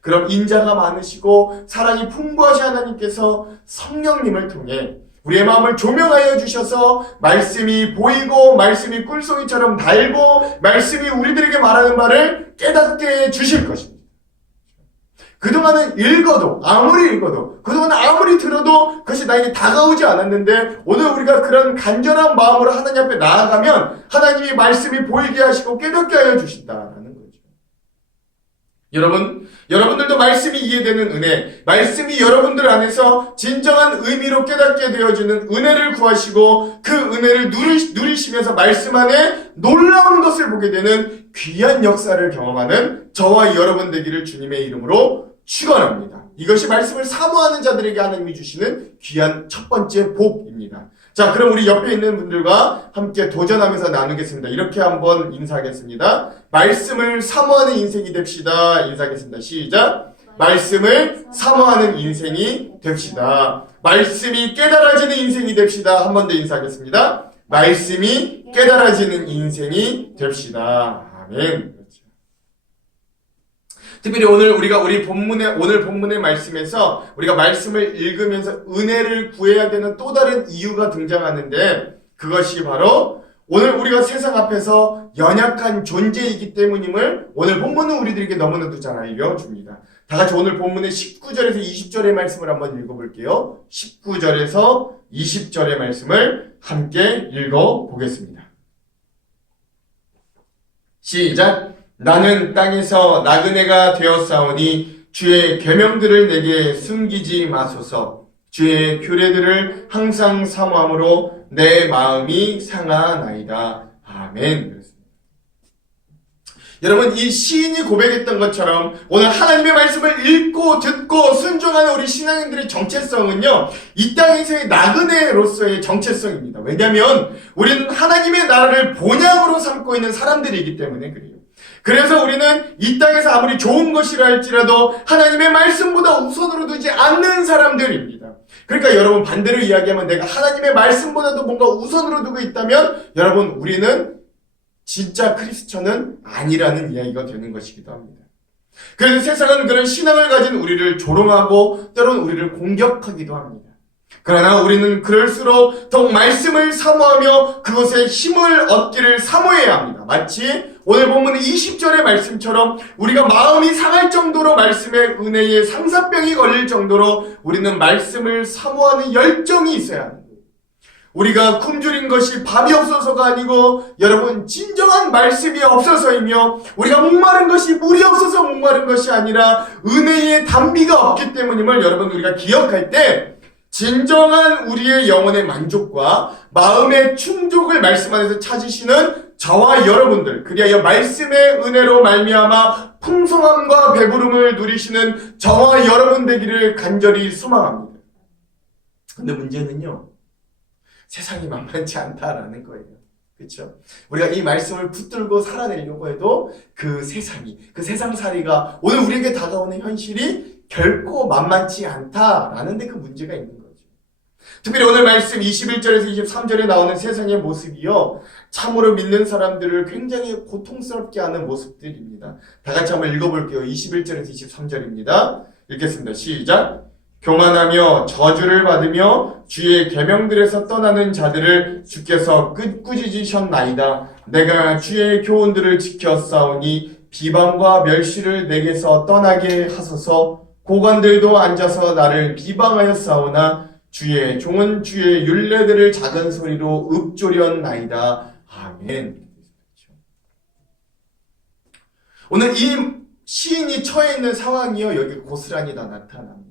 그럼 인자가 많으시고 사랑이 풍부하신 하나님께서 성령님을 통해 우리의 마음을 조명하여 주셔서 말씀이 보이고 말씀이 꿀송이처럼 달고 말씀이 우리들에게 말하는 바를 깨닫게 해 주실 것입니다. 그동안은 아무리 읽어도, 그동안 아무리 들어도 그것이 나에게 다가오지 않았는데 오늘 우리가 그런 간절한 마음으로 하나님 앞에 나아가면 하나님이 말씀이 보이게 하시고 깨닫게 하여 주신다라는 거죠. 여러분들도 말씀이 이해되는 은혜, 말씀이 여러분들 안에서 진정한 의미로 깨닫게 되어주는 은혜를 구하시고 그 은혜를 누리시면서 말씀 안에 놀라운 것을 보게 되는 귀한 역사를 경험하는 저와 여러분 되기를 주님의 이름으로 축원합니다. 이것이 말씀을 사모하는 자들에게 하나님이 주시는 귀한 첫 번째 복입니다. 자, 그럼 우리 옆에 있는 분들과 함께 도전하면서 나누겠습니다. 이렇게 한번 인사하겠습니다. 말씀을 사모하는 인생이 됩시다. 인사하겠습니다. 시작. 말씀을 사모하는 인생이 됩시다. 말씀이 깨달아지는 인생이 됩시다. 한 번 더 인사하겠습니다. 말씀이 깨달아지는 인생이 됩시다. 아멘. 특별히 오늘 본문의 말씀에서 우리가 말씀을 읽으면서 은혜를 구해야 되는 또 다른 이유가 등장하는데 그것이 바로 오늘 우리가 세상 앞에서 연약한 존재이기 때문임을 오늘 본문은 우리들에게 너무나도 잘 알려줍니다. 다 같이 오늘 본문의 19절에서 20절의 말씀을 한번 읽어볼게요. 19절에서 20절의 말씀을 함께 읽어보겠습니다. 시작! 나는 땅에서 나그네가 되었사오니 주의 계명들을 내게 숨기지 마소서. 주의 규례들을 항상 사모함으로 내 마음이 상하나이다. 아멘. 여러분, 이 시인이 고백했던 것처럼 오늘 하나님의 말씀을 읽고 듣고 순종하는 우리 신앙인들의 정체성은요, 이 땅에서의 나그네로서의 정체성입니다. 왜냐하면 우리는 하나님의 나라를 본향으로 삼고 있는 사람들이기 때문에 그래요. 그래서 우리는 이 땅에서 아무리 좋은 것이라 할지라도 하나님의 말씀보다 우선으로 두지 않는 사람들입니다. 그러니까 여러분, 반대로 이야기하면 내가 하나님의 말씀보다도 뭔가 우선으로 두고 있다면 여러분, 우리는 진짜 크리스천은 아니라는 이야기가 되는 것이기도 합니다. 그래서 세상은 그런 신앙을 가진 우리를 조롱하고 때로는 우리를 공격하기도 합니다. 그러나 우리는 그럴수록 더욱 말씀을 사모하며 그것에 힘을 얻기를 사모해야 합니다. 마치 오늘 본문의 20절의 말씀처럼 우리가 마음이 상할 정도로 말씀의 은혜에 상사병이 걸릴 정도로 우리는 말씀을 사모하는 열정이 있어야 합니다. 우리가 굶주린 것이 밥이 없어서가 아니고 여러분, 진정한 말씀이 없어서이며 우리가 목마른 것이 물이 없어서 목마른 것이 아니라 은혜의 담비가 없기 때문임을 여러분, 우리가 기억할 때 진정한 우리의 영혼의 만족과 마음의 충족을 말씀 안에서 찾으시는 저와 여러분들, 그리하여 말씀의 은혜로 말미암아 풍성함과 배부름을 누리시는 저와 여러분 되기를 간절히 소망합니다. 근데 문제는요, 세상이 만만치 않다라는 거예요. 그렇죠? 우리가 이 말씀을 붙들고 살아내려고 해도 그 세상살이가 오늘 우리에게 다가오는 현실이 결코 만만치 않다라는 데 그 문제가 있는 거죠. 특별히 오늘 말씀 21절에서 23절에 나오는 세상의 모습이요, 참으로 믿는 사람들을 굉장히 고통스럽게 하는 모습들입니다. 다 같이 한번 읽어볼게요. 21절에서 23절입니다. 읽겠습니다. 시작! 교만하며 저주를 받으며 주의 계명들에서 떠나는 자들을 주께서 꾸짖으셨나이다. 내가 주의 교훈들을 지켜 싸우니 비방과 멸시를 내게서 떠나게 하소서. 고관들도 앉아서 나를 비방하여 싸우나 주의 종은 주의 율례들을 작은 소리로 읊조렸나이다. 아멘. 오늘 이 시인이 처해 있는 상황이요, 여기 고스란히 다 나타납니다.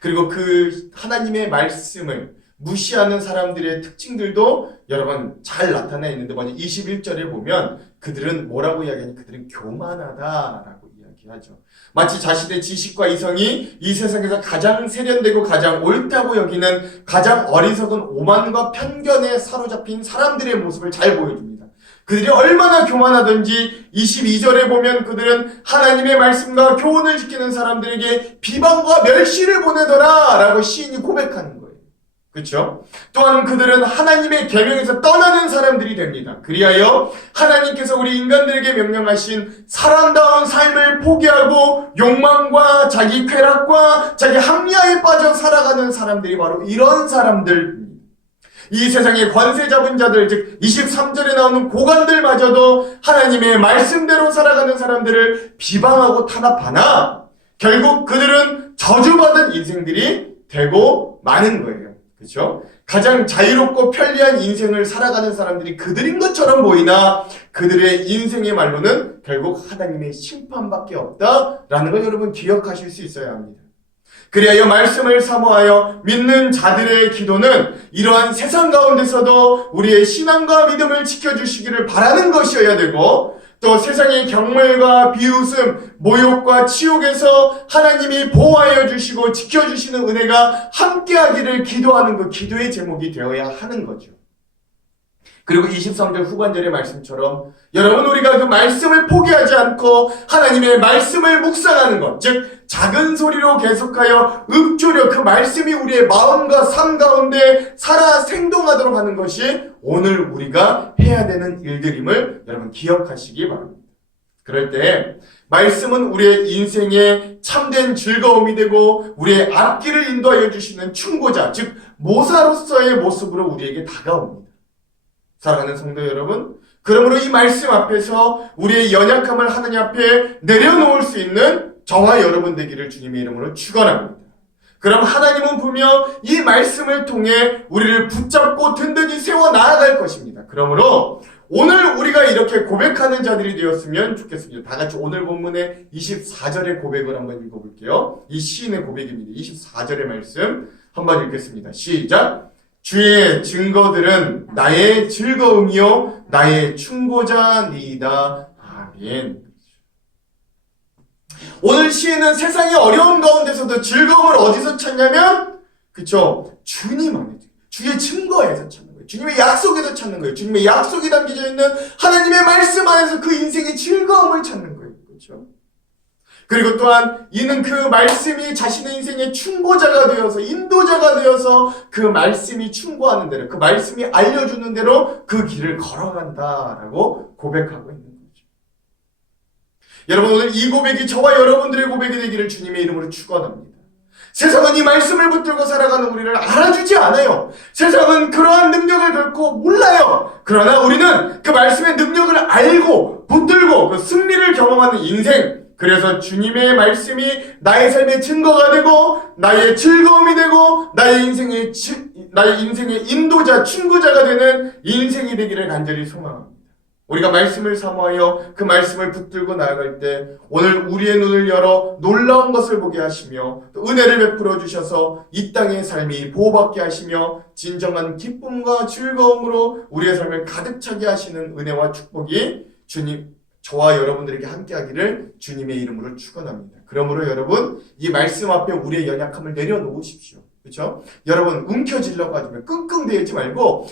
그리고 그 하나님의 말씀을 무시하는 사람들의 특징들도 여러분 잘 나타나 있는데, 먼저 21절에 보면 그들은 뭐라고 이야기하니? 그들은 교만하다라고 이야기하죠. 마치 자신의 지식과 이성이 이 세상에서 가장 세련되고 가장 옳다고 여기는 가장 어리석은 오만과 편견에 사로잡힌 사람들의 모습을 잘 보여줍니다. 그들이 얼마나 교만하든지 22절에 보면 그들은 하나님의 말씀과 교훈을 지키는 사람들에게 비방과 멸시를 보내더라 라고 시인이 고백하는 거예요. 그렇죠? 또한 그들은 하나님의 계명에서 떠나는 사람들이 됩니다. 그리하여 하나님께서 우리 인간들에게 명령하신 사람다운 삶을 포기하고 욕망과 자기 쾌락과 자기 합리화에 빠져 살아가는 사람들이 바로 이런 사람들입니다. 이 세상의 권세 잡은 자들, 즉 23절에 나오는 고관들마저도 하나님의 말씀대로 살아가는 사람들을 비방하고 탄압하나 결국 그들은 저주받은 인생들이 되고 마는 거예요. 그렇죠? 가장 자유롭고 편리한 인생을 살아가는 사람들이 그들인 것처럼 보이나 그들의 인생의 말로는 결국 하나님의 심판밖에 없다라는 걸 여러분 기억하실 수 있어야 합니다. 그리하여 말씀을 사모하여 믿는 자들의 기도는 이러한 세상 가운데서도 우리의 신앙과 믿음을 지켜주시기를 바라는 것이어야 되고, 또 세상의 경멸과 비웃음, 모욕과 치욕에서 하나님이 보호하여 주시고 지켜주시는 은혜가 함께하기를 기도하는 그 기도의 제목이 되어야 하는 거죠. 그리고 23절 후반절의 말씀처럼 여러분, 우리가 그 말씀을 포기하지 않고 하나님의 말씀을 묵상하는 것, 즉 작은 소리로 계속하여 읊조려 그 말씀이 우리의 마음과 삶 가운데 살아 생동하도록 하는 것이 오늘 우리가 해야 되는 일들임을 여러분 기억하시기 바랍니다. 그럴 때 말씀은 우리의 인생의 참된 즐거움이 되고 우리의 앞길을 인도하여 주시는 충고자, 즉 모사로서의 모습으로 우리에게 다가옵니다. 사랑하는 성도 여러분, 그러므로 이 말씀 앞에서 우리의 연약함을 하나님 앞에 내려놓을 수 있는 저와 여러분 되기를 주님의 이름으로 축원합니다. 그럼 하나님은 분명 이 말씀을 통해 우리를 붙잡고 든든히 세워 나아갈 것입니다. 그러므로 오늘 우리가 이렇게 고백하는 자들이 되었으면 좋겠습니다. 다 같이 오늘 본문의 24절의 고백을 한번 읽어볼게요. 이 시인의 고백입니다. 24절의 말씀 한번 읽겠습니다. 시작! 주의 증거들은 나의 즐거움이요 나의 충고자니이다. 아멘. 아멘. 오늘 시인은 세상의 어려운 가운데서도 즐거움을 어디서 찾냐면, 그쵸? 주님 안에, 주의 증거에서 찾는 거예요. 주님의 약속에서 찾는 거예요. 주님의 약속이 담겨져 있는 하나님의 말씀 안에서 그 인생의 즐거움을 찾는 거예요. 그렇죠? 그리고 또한 이는 그 말씀이 자신의 인생의 충고자가 되어서, 인도자가 되어서 그 말씀이 충고하는 대로, 그 말씀이 알려주는 대로 그 길을 걸어간다라고 고백하고 있는 거죠. 여러분, 오늘 이 고백이 저와 여러분들의 고백이 되기를 주님의 이름으로 축원합니다. 세상은 이 말씀을 붙들고 살아가는 우리를 알아주지 않아요. 세상은 그러한 능력을 결코 몰라요. 그러나 우리는 그 말씀의 능력을 알고 붙들고 그 승리를 경험하는 인생, 그래서 주님의 말씀이 나의 삶의 증거가 되고 나의 즐거움이 되고 나의 인생의 인도자, 충고자가 되는 인생이 되기를 간절히 소망합니다. 우리가 말씀을 사모하여 그 말씀을 붙들고 나아갈 때 오늘 우리의 눈을 열어 놀라운 것을 보게 하시며 또 은혜를 베풀어 주셔서 이 땅의 삶이 보호받게 하시며 진정한 기쁨과 즐거움으로 우리의 삶을 가득 차게 하시는 은혜와 축복이 주님, 저와 여러분들에게 함께하기를 주님의 이름으로 축원합니다. 그러므로 여러분, 이 말씀 앞에 우리의 연약함을 내려놓으십시오. 그렇죠? 여러분, 움켜쥐려고 하지 말고 끙끙대지 말고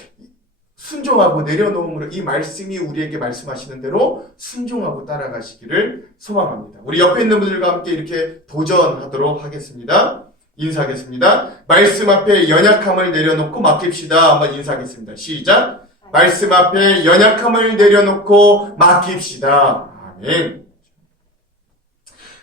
순종하고 내려놓음으로 이 말씀이 우리에게 말씀하시는 대로 순종하고 따라가시기를 소망합니다. 우리 옆에 있는 분들과 함께 이렇게 도전하도록 하겠습니다. 인사하겠습니다. 말씀 앞에 연약함을 내려놓고 맡깁시다. 한번 인사하겠습니다. 시작. 말씀 앞에 연약함을 내려놓고 맡깁시다. 아멘.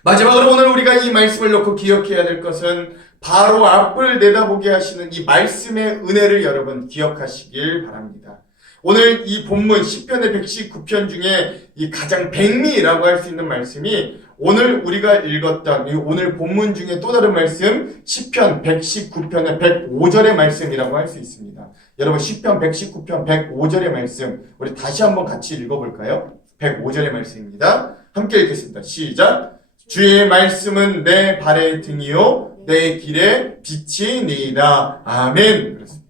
마지막으로 오늘 우리가 이 말씀을 놓고 기억해야 될 것은 바로 앞을 내다보게 하시는 이 말씀의 은혜를 여러분 기억하시길 바랍니다. 오늘 이 본문 시편의 119편 중에 이 가장 백미라고 할 수 있는 말씀이 오늘 우리가 읽었던 이 오늘 본문 중에 또 다른 말씀 시편 119편의 105절의 말씀이라고 할 수 있습니다. 여러분 시편 119편 105절의 말씀 우리 다시 한번 같이 읽어볼까요? 105절의 말씀입니다. 함께 읽겠습니다. 시작. 주의 말씀은 내 발의 등이요 내 길에 빛이니이다. 아멘. 그렇습니다.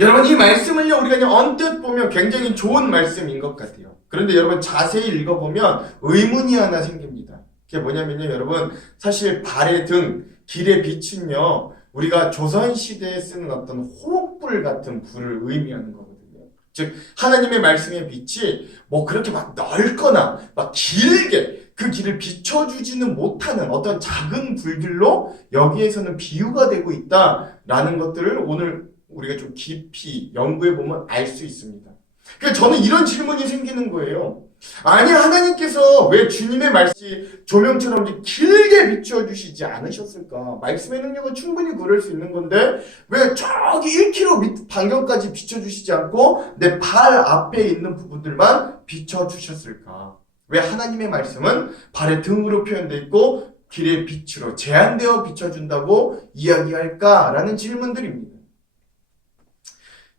여러분 이 말씀을요 우리가 그냥 언뜻 보면 굉장히 좋은 말씀인 것 같아요. 그런데 여러분 자세히 읽어보면 의문이 하나 생깁니다. 그게 뭐냐면요 여러분 사실 발의 등 길의 빛은요 우리가 조선시대에 쓰는 어떤 호록불 같은 불을 의미하는 거거든요. 즉 하나님의 말씀의 빛이 뭐 그렇게 막 넓거나 막 길게 그 길을 비춰주지는 못하는 어떤 작은 불들로 여기에서는 비유가 되고 있다라는 것들을 오늘 우리가 좀 깊이 연구해보면 알 수 있습니다. 그래서 저는 이런 질문이 생기는 거예요. 아니 하나님께서 왜 주님의 말씀이 조명처럼 길게 비춰주시지 않으셨을까? 말씀의 능력은 충분히 그럴 수 있는 건데 왜 저기 1km 반경까지 비춰주시지 않고 내 발 앞에 있는 부분들만 비춰주셨을까? 왜 하나님의 말씀은 발의 등으로 표현되어 있고 길의 빛으로 제한되어 비춰준다고 이야기할까라는 질문들입니다.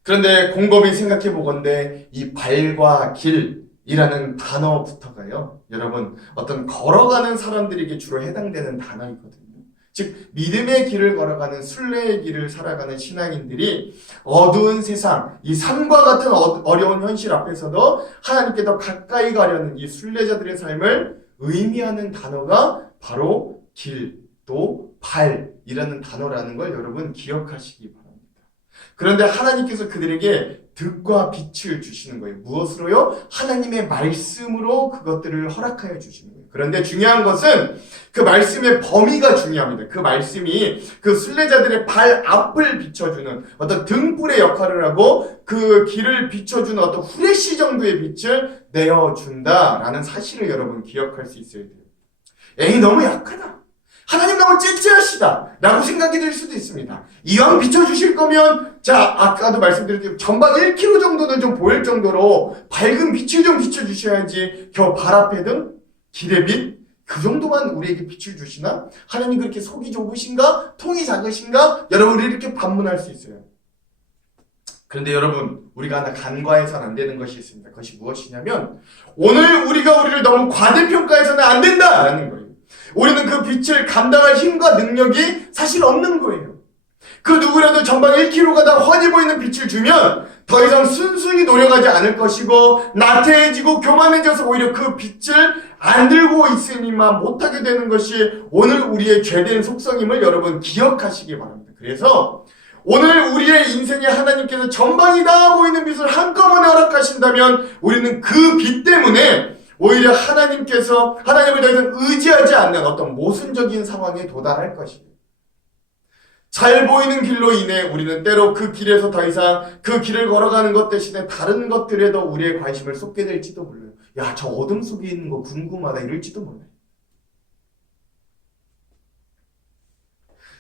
그런데 곰곰이 생각해 보건대 이 발과 길이라는 단어부터가요. 여러분 어떤 걸어가는 사람들에게 주로 해당되는 단어이거든요. 즉 믿음의 길을 걸어가는 순례의 길을 살아가는 신앙인들이 어두운 세상, 이 삶과 같은 어려운 현실 앞에서도 하나님께 더 가까이 가려는 이 순례자들의 삶을 의미하는 단어가 바로 길, 또 발이라는 단어라는 걸 여러분 기억하시기 바랍니다. 그런데 하나님께서 그들에게 득과 빛을 주시는 거예요. 무엇으로요? 하나님의 말씀으로 그것들을 허락하여 주시는 거예요. 그런데 중요한 것은 그 말씀의 범위가 중요합니다. 그 말씀이 그 순례자들의 발 앞을 비춰주는 어떤 등불의 역할을 하고 그 길을 비춰주는 어떤 후레쉬 정도의 빛을 내어준다라는 사실을 여러분 기억할 수 있어야 돼요. 에이 너무 약하다. 하나님 너무 찌찌하시다 라고 생각이 들 수도 있습니다. 이왕 비춰주실 거면 자 아까도 말씀드렸듯이 전방 1km 정도는 좀 보일 정도로 밝은 빛을 좀 비춰주셔야지 겨우 발 앞에 등 길의 빛 그 정도만 우리에게 빛을 주시나? 하나님 그렇게 속이 좁으신가? 통이 작으신가? 여러분 우리 이렇게 반문할 수 있어요. 그런데 여러분 우리가 하나 간과해서는 안 되는 것이 있습니다. 그것이 무엇이냐면 오늘 우리가 우리를 너무 과대평가해서는 안 된다라는 거예요. 우리는 그 빛을 감당할 힘과 능력이 사실 없는 거예요. 그 누구라도 전방 1km가 다 훤히 보이는 빛을 주면 더 이상 순순히 노력하지 않을 것이고 나태해지고 교만해져서 오히려 그 빛을 안 들고 있으니만 못하게 되는 것이 오늘 우리의 죄된 속성임을 여러분 기억하시기 바랍니다. 그래서 오늘 우리의 인생에 하나님께서 전방이 다 보이는 빛을 한꺼번에 허락하신다면 우리는 그 빛 때문에 오히려 하나님을 더 이상 의지하지 않는 어떤 모순적인 상황에 도달할 것입니다. 잘 보이는 길로 인해 우리는 때로 그 길에서 더 이상 그 길을 걸어가는 것 대신에 다른 것들에도 우리의 관심을 쏟게 될지도 몰라요. 야, 저 어둠 속에 있는 거 궁금하다 이럴지도 몰라요.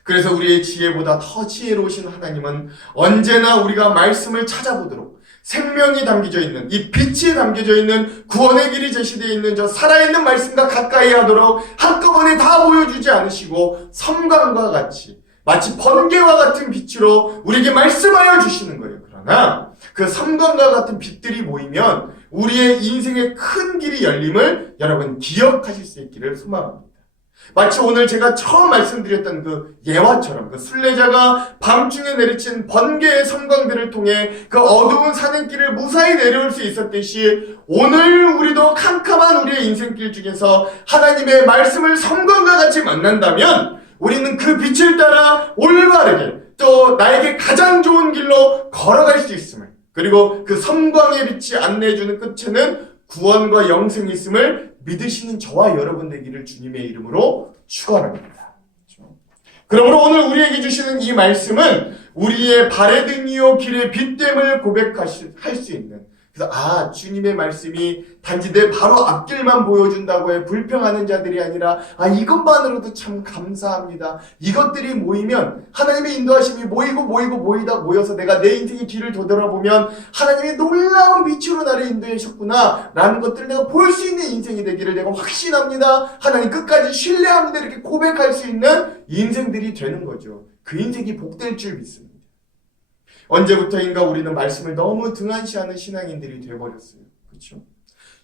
그래서 우리의 지혜보다 더 지혜로우신 하나님은 언제나 우리가 말씀을 찾아보도록 생명이 담겨져 있는 이 빛이 담겨져 있는 구원의 길이 제시되어 있는 저 살아있는 말씀과 가까이 하도록 한꺼번에 다 보여주지 않으시고 섬광과 같이 마치 번개와 같은 빛으로 우리에게 말씀하여 주시는 거예요. 그러나 그 섬광과 같은 빛들이 모이면 우리의 인생의 큰 길이 열림을 여러분 기억하실 수 있기를 소망합니다. 마치 오늘 제가 처음 말씀드렸던 그 예화처럼 그 순례자가 밤중에 내리친 번개의 섬광들을 통해 그 어두운 산행길을 무사히 내려올 수 있었듯이 오늘 우리도 캄캄한 우리의 인생길 중에서 하나님의 말씀을 섬광과 같이 만난다면 우리는 그 빛을 따라 올바르게 또 나에게 가장 좋은 길로 걸어갈 수 있음을 그리고 그 섬광의 빛이 안내해주는 끝에는 구원과 영생이 있음을 믿으시는 저와 여러분 되기를 주님의 이름으로 축원합니다. 그러므로 오늘 우리에게 주시는 이 말씀은 우리의 발의 등이요 길의 빛됨을 고백할 수 있는 그래서 주님의 말씀이 단지 내 바로 앞길만 보여준다고 해 불평하는 자들이 아니라 이것만으로도 참 감사합니다. 이것들이 모이면 하나님의 인도하심이 모여서 내가 내 인생의 길을 되돌아보면 하나님의 놀라운 빛으로 나를 인도하셨구나 라는 것들을 내가 볼 수 있는 인생이 되기를 내가 확신합니다. 하나님 끝까지 신뢰합니다. 이렇게 고백할 수 있는 인생들이 되는 거죠. 그 인생이 복될 줄 믿습니다. 언제부터인가 우리는 말씀을 너무 등한시하는 신앙인들이 되어버렸어요. 그렇죠?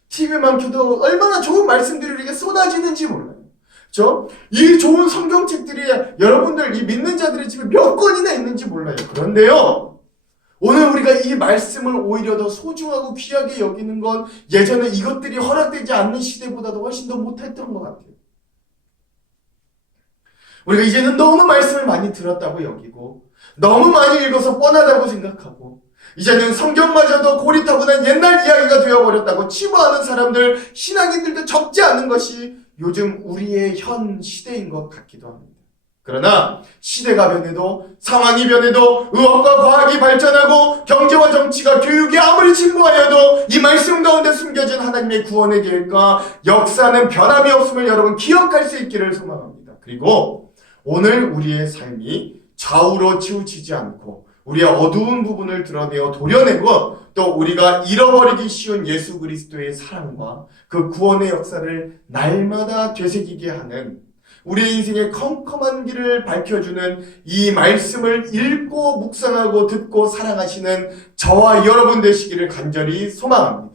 TV만 켜도 얼마나 좋은 말씀들이 우리에게 쏟아지는지 몰라요. 그렇죠? 이 좋은 성경책들이 여러분들 이 믿는 자들의 집에 몇 권이나 있는지 몰라요. 그런데요. 오늘 우리가 이 말씀을 오히려 더 소중하고 귀하게 여기는 건 예전에 이것들이 허락되지 않는 시대보다도 훨씬 더 못했던 것 같아요. 우리가 이제는 너무 말씀을 많이 들었다고 여기고 너무 많이 읽어서 뻔하다고 생각하고 이제는 성경마저도 고리타분한 옛날 이야기가 되어버렸다고 치부하는 사람들, 신앙인들도 적지 않은 것이 요즘 우리의 현 시대인 것 같기도 합니다. 그러나 시대가 변해도 상황이 변해도 의학과 과학이 발전하고 경제와 정치가 교육이 아무리 진보하여도 이 말씀 가운데 숨겨진 하나님의 구원의 계획과 역사는 변함이 없음을 여러분 기억할 수 있기를 소망합니다. 그리고 오늘 우리의 삶이 좌우로 치우치지 않고 우리의 어두운 부분을 드러내어 도려내고 또 우리가 잃어버리기 쉬운 예수 그리스도의 사랑과 그 구원의 역사를 날마다 되새기게 하는 우리의 인생의 컴컴한 길을 밝혀주는 이 말씀을 읽고 묵상하고 듣고 사랑하시는 저와 여러분 되시기를 간절히 소망합니다.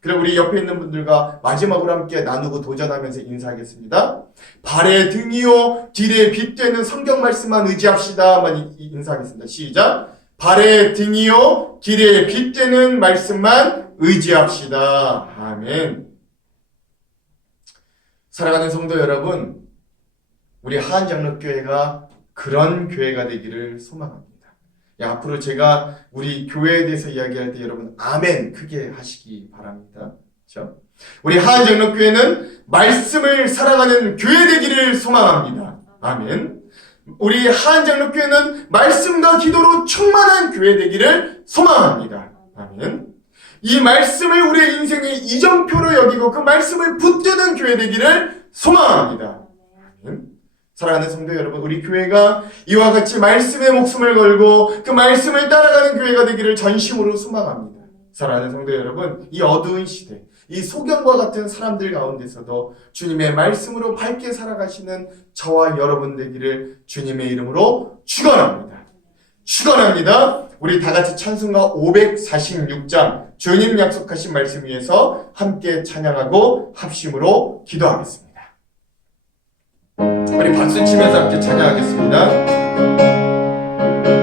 그리고 우리 옆에 있는 분들과 마지막으로 함께 나누고 도전하면서 인사하겠습니다. 발의 등이요 길의 빛되는 성경 말씀만 의지합시다. 한번 인사하겠습니다. 시작. 발의 등이요 길의 빛되는 말씀만 의지합시다. 아멘. 사랑하는 성도 여러분, 우리 하안장로교회가 그런 교회가 되기를 소망합니다. 앞으로 제가 우리 교회에 대해서 이야기할 때 여러분 아멘 크게 하시기 바랍니다. 그렇죠? 우리 하안장로교회는 말씀을 사랑하는 교회 되기를 소망합니다. 아멘. 우리 하안장로교회는 말씀과 기도로 충만한 교회 되기를 소망합니다. 아멘. 이 말씀을 우리의 인생의 이정표로 여기고 그 말씀을 붙드는 교회 되기를 소망합니다. 아멘. 사랑하는 성도 여러분, 우리 교회가 이와 같이 말씀에 목숨을 걸고 그 말씀을 따라가는 교회가 되기를 전심으로 소망합니다. 사랑하는 성도 여러분, 이 어두운 시대, 이 소경과 같은 사람들 가운데서도 주님의 말씀으로 밝게 살아가시는 저와 여러분 되기를 주님의 이름으로 축원합니다. 축원합니다. 우리 다 같이 찬송가 546장 주님 약속하신 말씀 위에서 함께 찬양하고 합심으로 기도하겠습니다. 우리 박수 치면서 함께 찬양하겠습니다.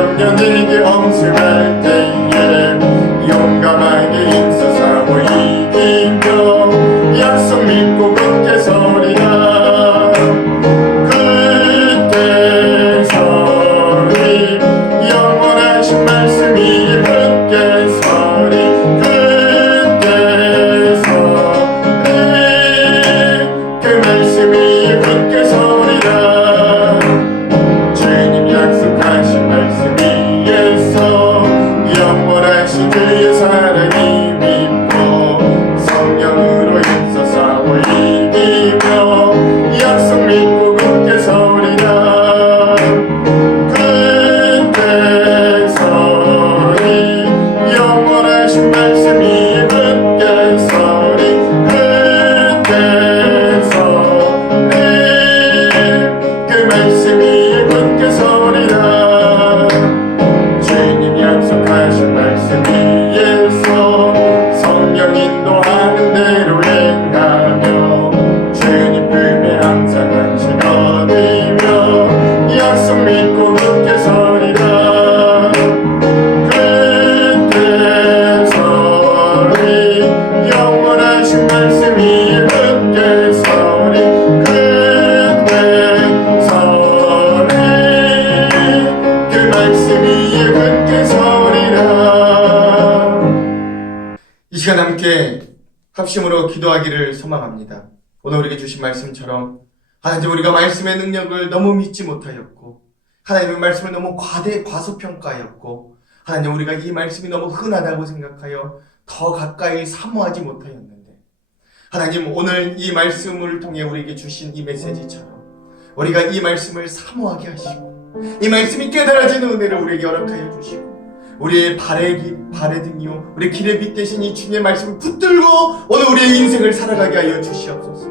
염려 내게 엄습할 때에 용감하게 인서사고 이기며 약속 믿고 굳게 서리라. 그때 서리 영원하신 말씀이 굳게 서리. 그때 서리 그 말씀이 굳게 서리라. 주님 약속하신 말씀 위에서 영원하신 주의 사랑이 믿고 성령으로 힘써 싸워 이기며 약속 믿고 굳게 서리라. 그때 서리 영원하신 말씀이 굳게 서리. 그때 서리 그 말씀이 굳게 서리라. 주님 약속하신 말씀 위에서 성령 인도하는 대로 행하며 주님 품에 항상 안식 얻으며 약속 믿고 굳게 서리라. 그때 서리 영원하신 말씀이 굳게 서리. 그때 서리 그 말씀이 굳게 서리라. 이 시간 함께 합심으로 기도하기를 소망합니다. 오늘 우리에게 주신 말씀처럼 하나님, 우리가 말씀의 능력을 너무 믿지 못하였고 하나님의 말씀을 너무 과소평가하였고 하나님, 우리가 이 말씀이 너무 흔하다고 생각하여 더 가까이 사모하지 못하였는데 하나님, 오늘 이 말씀을 통해 우리에게 주신 이 메시지처럼 우리가 이 말씀을 사모하게 하시고 이 말씀이 깨달아지는 은혜를 우리에게 허락하여 주시고 우리의 발의 등이요 우리 길의 빛 대신 이 주님의 말씀을 붙들고 오늘 우리의 인생을 살아가게 하여 주시옵소서.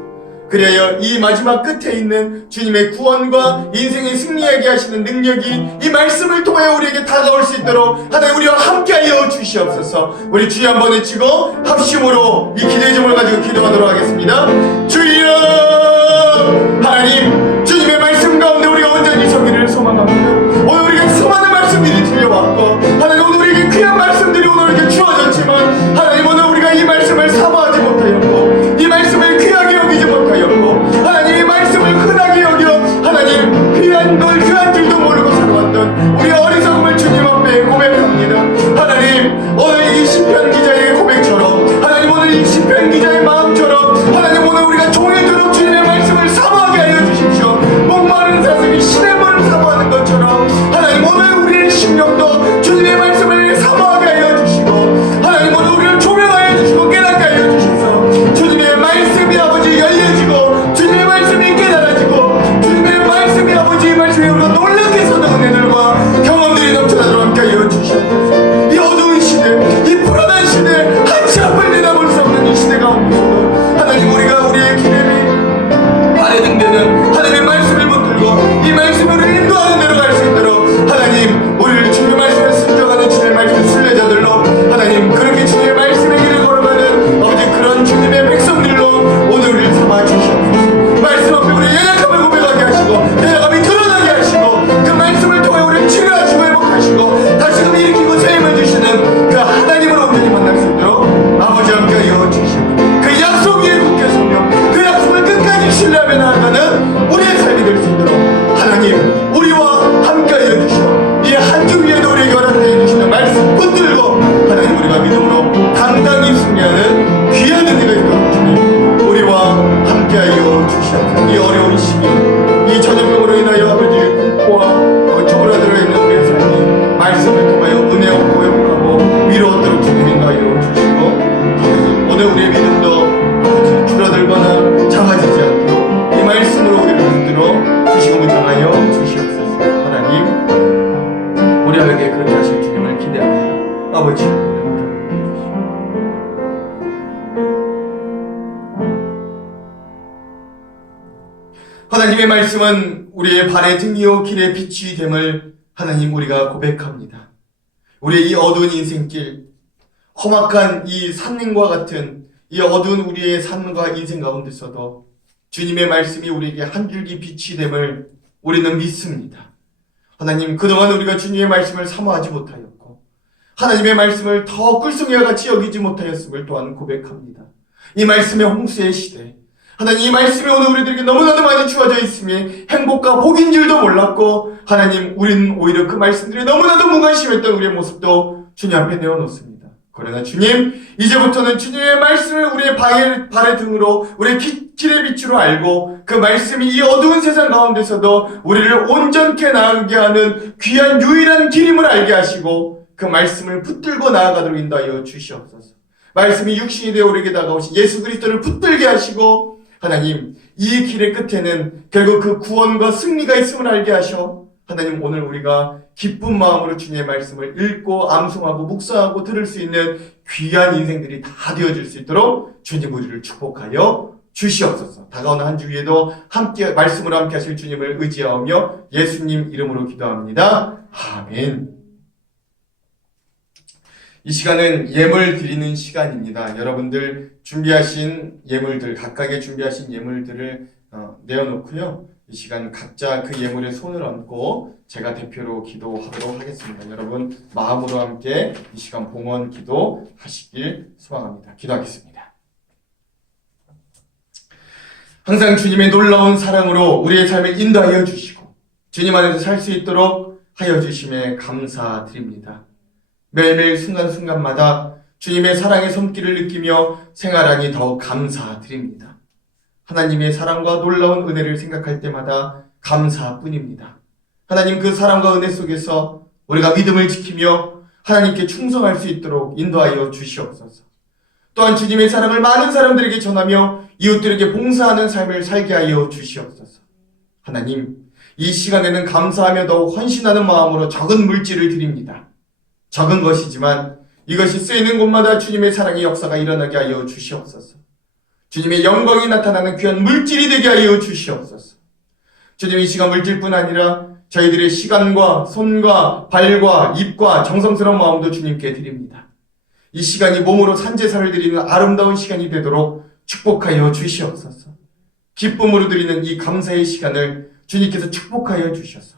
그래야 이 마지막 끝에 있는 주님의 구원과 인생의 승리하게 하시는 능력이 이 말씀을 통하여 우리에게 다가올 수 있도록 하나님 우리와 함께하여 주시옵소서. 우리 주여 한번 외치고 합심으로 이 기도의 점을 가지고 기도하도록 하겠습니다. 주여, 하나님, 주님의 말씀 가운데 우리가 온전히 서기를 소망합니다. 오늘 우리가 수많은 말씀들이 들려왔고 하나님, 오늘 우리에게 귀한 말씀들이 오늘 우리에게 주어졌지만 하나님, 오늘 우리가 이 말씀을 사모하지 못하였고 이 말씀을 귀하게 여기지 못하였고 하나님, 이 말씀을 흔하게 여겨 하나님 귀한 걸 귀한 줄도 모르고 살아왔던 우리 어리석음을 주님 앞에 고백합니다. 하나님, 오늘 이 시편 기자의 고백처럼 하나님, 오늘 이 시편 기자의 마음처럼 하나님, 오늘 우리가 종일토록 주님의 말씀을 사모하게 하여 주십시오. 목마른 사슴이 신의 물을 사모하는 것처럼 하나님, 오늘 우리의 심령도 주님의 말씀을 사모하게 하여 주시고 하나님, 오늘 우리를 조명하여 주시고 깨닫게 하여 주셔서 주님의 말씀이 아버지 열려지고 주님의 말씀이 깨달아지고 주님의 말씀이 아버지 말씀에 우리가 놀랍게 서는 은혜들과 경험들이 넘쳐나도록 함께 하여 주시옵소서. 이 어두운 시대, 이 불안한 시대, 한치 앞을 내다볼 수 없는 이 시대 가운데서도 하나님, 우리가 우리의 길에 발에 등대는 하나님의 말씀을 붙들고 이 말씀으로 인도하는 대로 갈 수 있도록 하나님, 우리를 주님의 말씀에 순종하는 주님의 말씀 순례자들로 하나님, 그렇게 주님의 말씀의 길을 걸어가는 아버지 그런 주님의 백성들로 오늘 우리를 삼아 주시옵소서. 말씀 앞에 우리 연약함을 고백하게 하시고 연약함이 드러나게 하시고 그 말씀을 통해 우리를 치료하시고 회복하시고 다시금 일으키고 세임을 주시는 그 하나님으로 우리를 만날 수 있도록 아버지 함께 하여 주시고 그 약속 위에 굳게 서며 그 약속을 끝까지 신뢰하며 나아가는 우리의 삶이 될 수 있도록 하나님, 우리와 함께 하여 주시고 이 한 주 위에도 우리에게 허락하여 주시는 말씀 붙들고 하나님, 우리가 믿음으로 당당히 승리하는 귀한 은혜가 있도록 주님 우리와 함께 하여 주시옵소서. 이 어려운 시기, 이 전염병으로 인하여 아버지 초월하도록 있는 우리의 삶이 말씀을 통하여 은혜 얻고 회복하고 위로 얻도록 주님 인도하여 주시고 아버지, 오늘 우리의 믿음도 아버지 줄어들거나 작아지지 않도록 이 말씀으로 우리를 붙들어 주시고 무장하여 주시옵소서. 하나님, 우리에게 그렇게 하실 주님을 기대합니다. 아버지, 하나님의 말씀은 우리의 발의 등이요 길의 빛이 됨을 하나님 우리가 고백합니다. 우리의 이 어두운 인생길, 험악한 이 산림과 같은 이 어두운 우리의 삶과 인생 가운데서도 주님의 말씀이 우리에게 한 줄기 빛이 됨을 우리는 믿습니다. 하나님, 그동안 우리가 주님의 말씀을 사모하지 못하였고 하나님의 말씀을 더 꿀송이와 같이 여기지 못하였음을 또한 고백합니다. 이 말씀의 홍수의 시대, 하나님, 이 말씀이 오늘 우리들에게 너무나도 많이 주어져 있음이 행복과 복인 줄도 몰랐고, 하나님, 우리는 오히려 그 말씀들이 너무나도 무관심했던 우리의 모습도 주님 앞에 내어놓습니다. 그러나 주님, 이제부터는 주님의 말씀을 우리의 발의 등으로, 우리의 길의 빛으로 알고, 그 말씀이 이 어두운 세상 가운데서도 우리를 온전케 나아가게 하는 귀한 유일한 길임을 알게 하시고, 그 말씀을 붙들고 나아가도록 인도하여 주시옵소서. 말씀이 육신이 되어 우리에게 다가오신 예수 그리스도를 붙들게 하시고, 하나님, 이 길의 끝에는 결국 그 구원과 승리가 있음을 알게 하셔. 하나님, 오늘 우리가 기쁜 마음으로 주님의 말씀을 읽고 암송하고 묵상하고 들을 수 있는 귀한 인생들이 다 되어질 수 있도록 주님 우리를 축복하여 주시옵소서. 다가오는 한 주 위에도 함께 말씀으로 함께 하실 주님을 의지하며 예수님 이름으로 기도합니다. 아멘. 이 시간은 예물 드리는 시간입니다. 여러분들 준비하신 예물들, 각각의 준비하신 예물들을 내어놓고요. 이 시간 각자 그 예물에 손을 얹고 제가 대표로 기도하도록 하겠습니다. 여러분 마음으로 함께 이 시간 봉헌 기도하시길 소망합니다. 기도하겠습니다. 항상 주님의 놀라운 사랑으로 우리의 삶을 인도하여 주시고 주님 안에서 살 수 있도록 하여 주심에 감사드립니다. 매일매일 순간순간마다 주님의 사랑의 손길을 느끼며 생활하니 더욱 감사드립니다. 하나님의 사랑과 놀라운 은혜를 생각할 때마다 감사뿐입니다. 하나님, 그 사랑과 은혜 속에서 우리가 믿음을 지키며 하나님께 충성할 수 있도록 인도하여 주시옵소서. 또한 주님의 사랑을 많은 사람들에게 전하며 이웃들에게 봉사하는 삶을 살게 하여 주시옵소서. 하나님, 이 시간에는 감사하며 더욱 헌신하는 마음으로 적은 물질을 드립니다. 적은 것이지만 이것이 쓰이는 곳마다 주님의 사랑의 역사가 일어나게 하여 주시옵소서. 주님의 영광이 나타나는 귀한 물질이 되게 하여 주시옵소서. 주님, 이 시간 물질뿐 아니라 저희들의 시간과 손과 발과 입과 정성스러운 마음도 주님께 드립니다. 이 시간이 몸으로 산제사를 드리는 아름다운 시간이 되도록 축복하여 주시옵소서. 기쁨으로 드리는 이 감사의 시간을 주님께서 축복하여 주셔서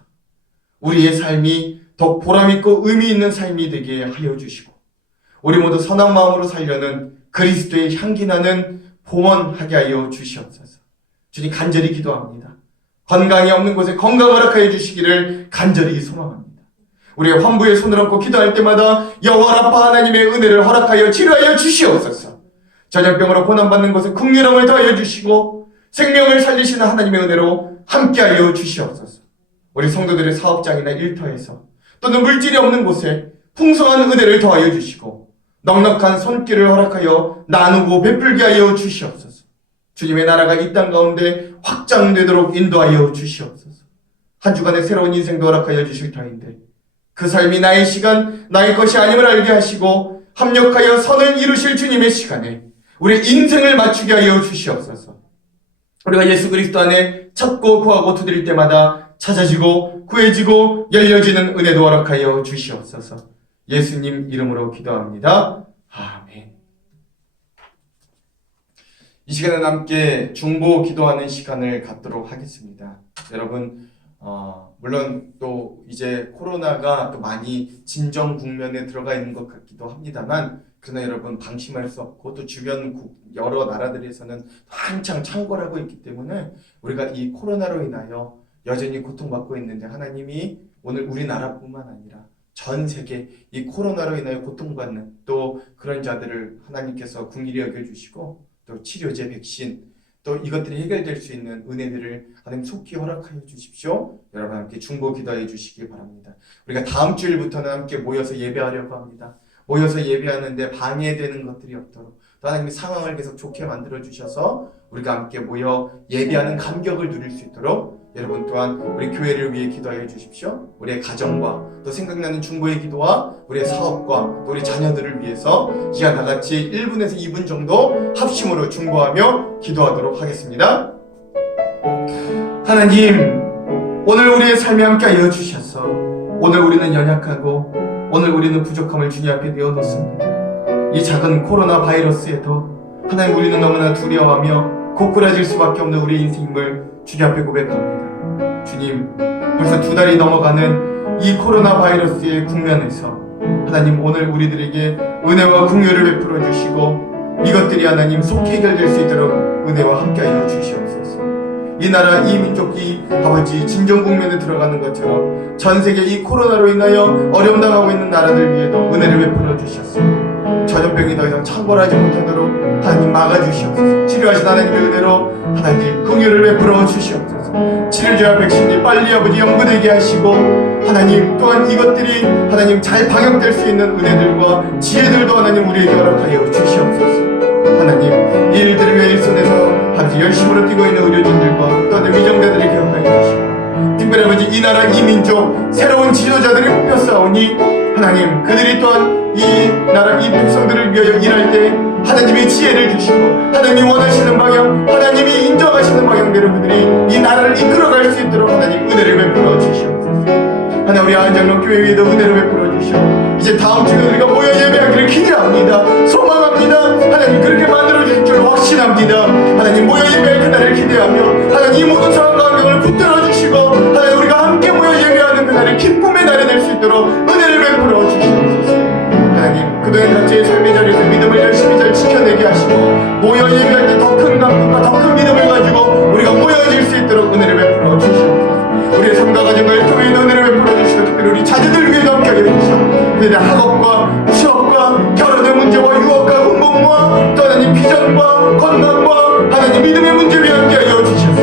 우리의 삶이 더 보람있고 의미 있는 삶이 되게 하여 주시고 우리 모두 선한 마음으로 살려는 그리스도의 향기 나는 봉헌하게 하여 주시옵소서. 주님, 간절히 기도합니다. 건강이 없는 곳에 건강 허락하여 주시기를 간절히 소망합니다. 우리의 환부의 손을 얹고 기도할 때마다 여호와 라파 하나님의 은혜를 허락하여 치료하여 주시옵소서. 전염병으로 고난받는 곳에 긍휼함을 더하여 주시고 생명을 살리시는 하나님의 은혜로 함께하여 주시옵소서. 우리 성도들의 사업장이나 일터에서 또는 물질이 없는 곳에 풍성한 은혜를 더하여 주시고 넉넉한 손길을 허락하여 나누고 베풀게 하여 주시옵소서. 주님의 나라가 이 땅 가운데 확장되도록 인도하여 주시옵소서. 한 주간의 새로운 인생도 허락하여 주실 터인데 그 삶이 나의 시간, 나의 것이 아님을 알게 하시고 합력하여 선을 이루실 주님의 시간에 우리의 인생을 맞추게 하여 주시옵소서. 우리가 예수 그리스도 안에 찾고 구하고 두드릴 때마다 찾아지고 구해지고 열려지는 은혜도 허락하여 주시옵소서. 예수님 이름으로 기도합니다. 아멘. 이 시간은 함께 중보 기도하는 시간을 갖도록 하겠습니다. 여러분, 물론 또 이제 코로나가 또 많이 진정 국면에 들어가 있는 것 같기도 합니다만, 그러나 여러분 방심할 수 없고 또 주변 여러 나라들에서는 한창 창궐하고 있기 때문에 우리가 이 코로나로 인하여 여전히 고통받고 있는데 하나님이 오늘 우리나라뿐만 아니라 전 세계 이 코로나로 인하여 고통받는 또 그런 자들을 하나님께서 긍휼히 여겨주시고 또 치료제, 백신 또 이것들이 해결될 수 있는 은혜들을 하나님 속히 허락하여 주십시오. 여러분 함께 중보 기도해 주시기 바랍니다. 우리가 다음 주일부터는 함께 모여서 예배하려고 합니다. 모여서 예배하는데 방해되는 것들이 없도록 또 하나님이 상황을 계속 좋게 만들어 주셔서 우리가 함께 모여 예배하는 감격을 누릴 수 있도록 여러분 또한 우리 교회를 위해 기도하여 주십시오. 우리의 가정과 또 생각나는 중보의 기도와 우리의 사업과 또 우리 자녀들을 위해서 이와 다같이 1분에서 2분 정도 합심으로 중보하며 기도하도록 하겠습니다. 하나님, 오늘 우리의 삶에 함께하여 주셔서 오늘 우리는 연약하고 오늘 우리는 부족함을 주님 앞에 내어놓습니다. 이 작은 코로나 바이러스에도 하나님 우리는 너무나 두려워하며 고꾸라질 수밖에 없는 우리의 인생임을 주님 앞에 고백합니다. 주님, 벌써 2달이 넘어가는 이 코로나 바이러스의 국면에서 하나님 오늘 우리들에게 은혜와 긍휼을 베풀어 주시고 이것들이 하나님 속히 해결될 수 있도록 은혜와 함께하여 주시옵소서. 이 나라 이 민족이 아버지 진정 국면에 들어가는 것처럼 전 세계 이 코로나로 인하여 어려움 당하고 있는 나라들 위에도 은혜를 베풀어 주셨소. 전염병이 더 이상 창궐하지 못하도록 하나님 막아주시옵소서. 치료하신 하나님의 은혜로 하나님 긍휼을 베풀어 주시옵소서. 치료제와 백신이 빨리 아버지 연구되게 하시고 하나님 또한 이것들이 하나님 잘 방역될 수 있는 은혜들과 지혜들도 하나님 우리에게 허락하여 주시옵소서. 하나님 이 일들을 위해 일선에서 아버지 열심으로 뛰고 있는 의료진들과 또한 위정자들을 기억하여 주시고 특별히 아버지 이 나라 이 민족 새로운 지도자들이 뽑혔사오니 하나님 그들이 또한 이 나라 이 백성들을 위하여 일할 때 하나님의 지혜를 주시고 하나님이 원하시는 방향 하나님이 인정하시는 방향대로 그들이 이 나라를 이끌어갈 수 있도록 하나님 은혜를 베풀어 주시옵소서. 하나님 우리 안장로 교회 위에도 은혜를 베풀어 주시고 이제 다음 주에 우리가 모여 예배하기를 기대합니다. 소망합니다. 하나님 그렇게 만들어 주실 줄 확신합니다. 하나님 모여 예배할 그날을 기대하며 하나님 이 모든 상황과 환경을 붙들어 주시고 하나님 우리가 함께 모여 예배하는 그날을 기쁨의 날이 될 수 있도록 은혜를 베풀어 주시옵소서. 하나님 그동안 각자의 삶의 자리에서 믿음을 열심히 잘 지켜내게 하시고 모여 예배할 때 더 큰 감동과 더 큰 믿음을 가지고 우리가 모여질 수 있도록 은혜를 베풀어 주시옵소서. 우리의 삶과 가정과 교회에 은혜를 베풀어 주시고 특별히 우리 자녀들 위해 함께하게 해주시고 그들의 학업과 취업과 결혼의 문제와 유학과 공부와 또 하나님 비전과 건강과 하나님 믿음의 문제 위에 함께하여 주셔서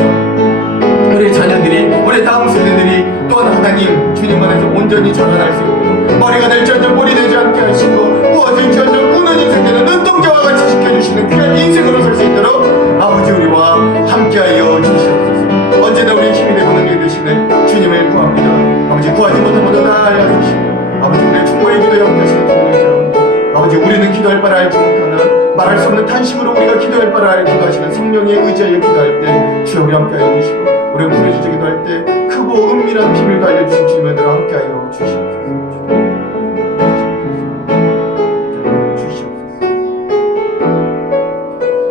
우리 자녀들이 우리 다음 세대들이 또한 하나님 주님 안에서 온전히 자라날 수 있고 머리가 될지언정 꼴이 되지 않게 하시고 무엇일지언정 꾸는 인생들은 눈동자와 같이 지켜주시는 귀한 인생으로 설 수 있도록 아버지 우리와 함께하여 주시옵소서. 언제나 우리의 힘이 되고 능력이 되시는 주님을 구합니다. 아버지 구하지 못한 것도 다 알려주시고 아버지 우리의 충고의 기도에 함께하시는 주님을 아버지 우리는 기도할 바를 알지 못하나 말할 수 없는 탄식으로 우리가 기도할 바를 알고 기도하시는 성령에 의지하여 기도할 때 주여 우리 함께하여 주시고 우리가 부르짖어 기도할 때 크고 은밀한 비밀도 알려주신 주님을 함께하여 주시옵소서.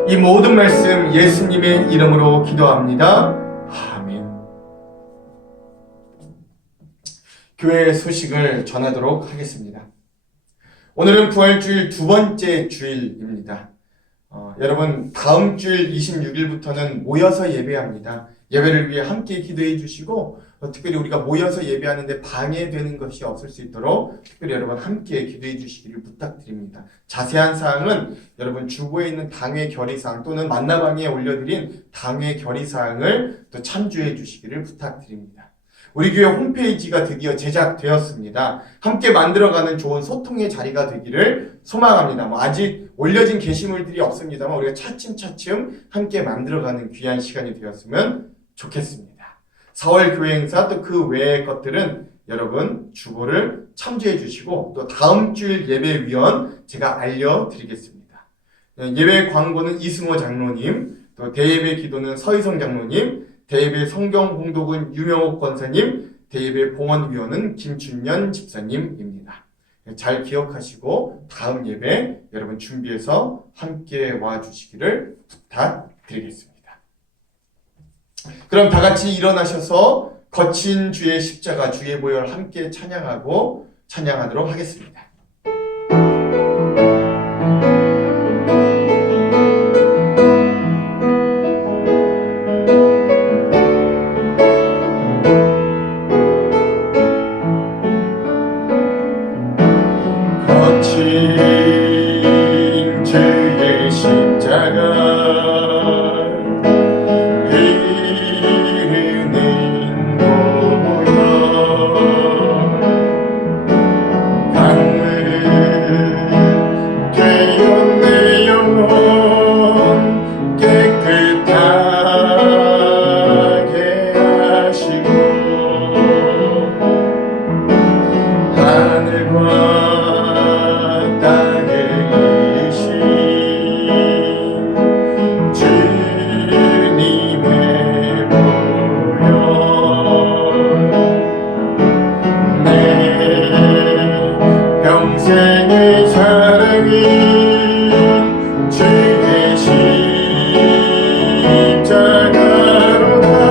이 모든 말씀 예수님의 이름으로 기도합니다. 아멘. 교회의 소식을 전하도록 하겠습니다. 오늘은 부활주일 2번째 주일입니다. 여러분 다음 주일 26일부터는 모여서 예배합니다. 예배를 위해 함께 기도해 주시고 특별히 우리가 모여서 예배하는데 방해되는 것이 없을 수 있도록 특별히 여러분 함께 기도해 주시기를 부탁드립니다. 자세한 사항은 여러분 주보에 있는 당회 결의사항 또는 만나방에 올려드린 당회 결의사항을 또 참조해 주시기를 부탁드립니다. 우리 교회 홈페이지가 드디어 제작되었습니다. 함께 만들어가는 좋은 소통의 자리가 되기를 소망합니다. 아직 올려진 게시물들이 없습니다만 우리가 차츰차츰 함께 만들어가는 귀한 시간이 되었으면 좋겠습니다. 4월 교회 행사 또 그 외의 것들은 여러분 주보를 참조해 주시고 또 다음 주일 예배위원 제가 알려드리겠습니다. 예배 광고는 이승호 장로님, 또 대예배 기도는 서희성 장로님, 대예배 성경 봉독은 유명옥 권사님, 대예배 봉헌위원은 김춘년 집사님입니다. 잘 기억하시고 다음 예배 여러분 준비해서 함께 와주시기를 부탁드리겠습니다. 그럼 다 같이 일어나셔서 거친 주의 십자가 주의 보혈 함께 찬양하도록 하겠습니다. 거친 주의 십자가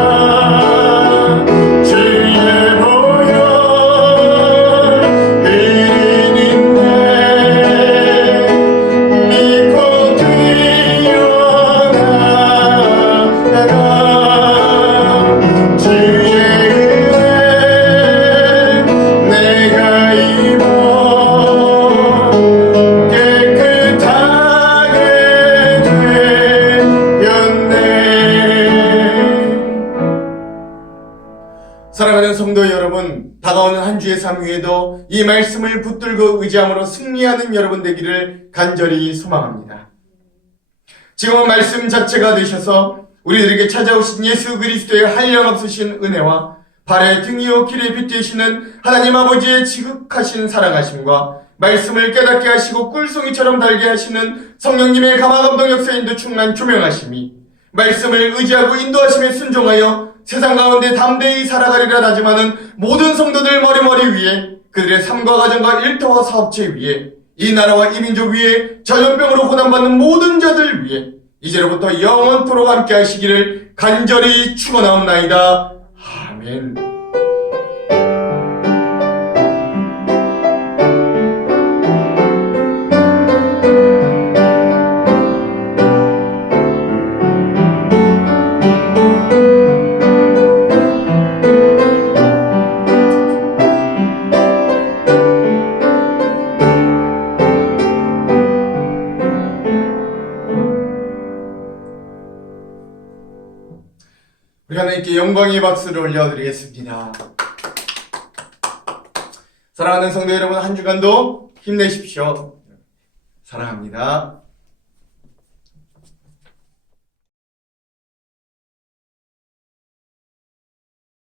십자가로다 주의 오늘도 이 말씀을 붙들고 의지함으로 승리하는 여러분 되기를 간절히 소망합니다. 지금은 말씀 자체가 되셔서 우리들에게 찾아오신 예수 그리스도의 한량없으신 은혜와 발의 등이요 길의 빛 되시는 하나님 아버지의 지극하신 사랑하심과 말씀을 깨닫게 하시고 꿀송이처럼 달게 하시는 성령님의 감화감동 역사인도 충만 조명하심이 말씀을 의지하고 인도하심에 순종하여 세상 가운데 담대히 살아가리라 다짐하는 모든 성도들 머리머리 위에 그들의 삶과 가정과 일터와 사업체 위에 이 나라와 이 민족 위에 전염병으로 고난받는 모든 자들 위에 이제로부터 영원토록 함께 하시기를 간절히 축원하옵나이다. 아멘. 우리 하나님께 영광의 박수를 올려드리겠습니다. 사랑하는 성도 여러분, 한 주간도 힘내십시오. 사랑합니다.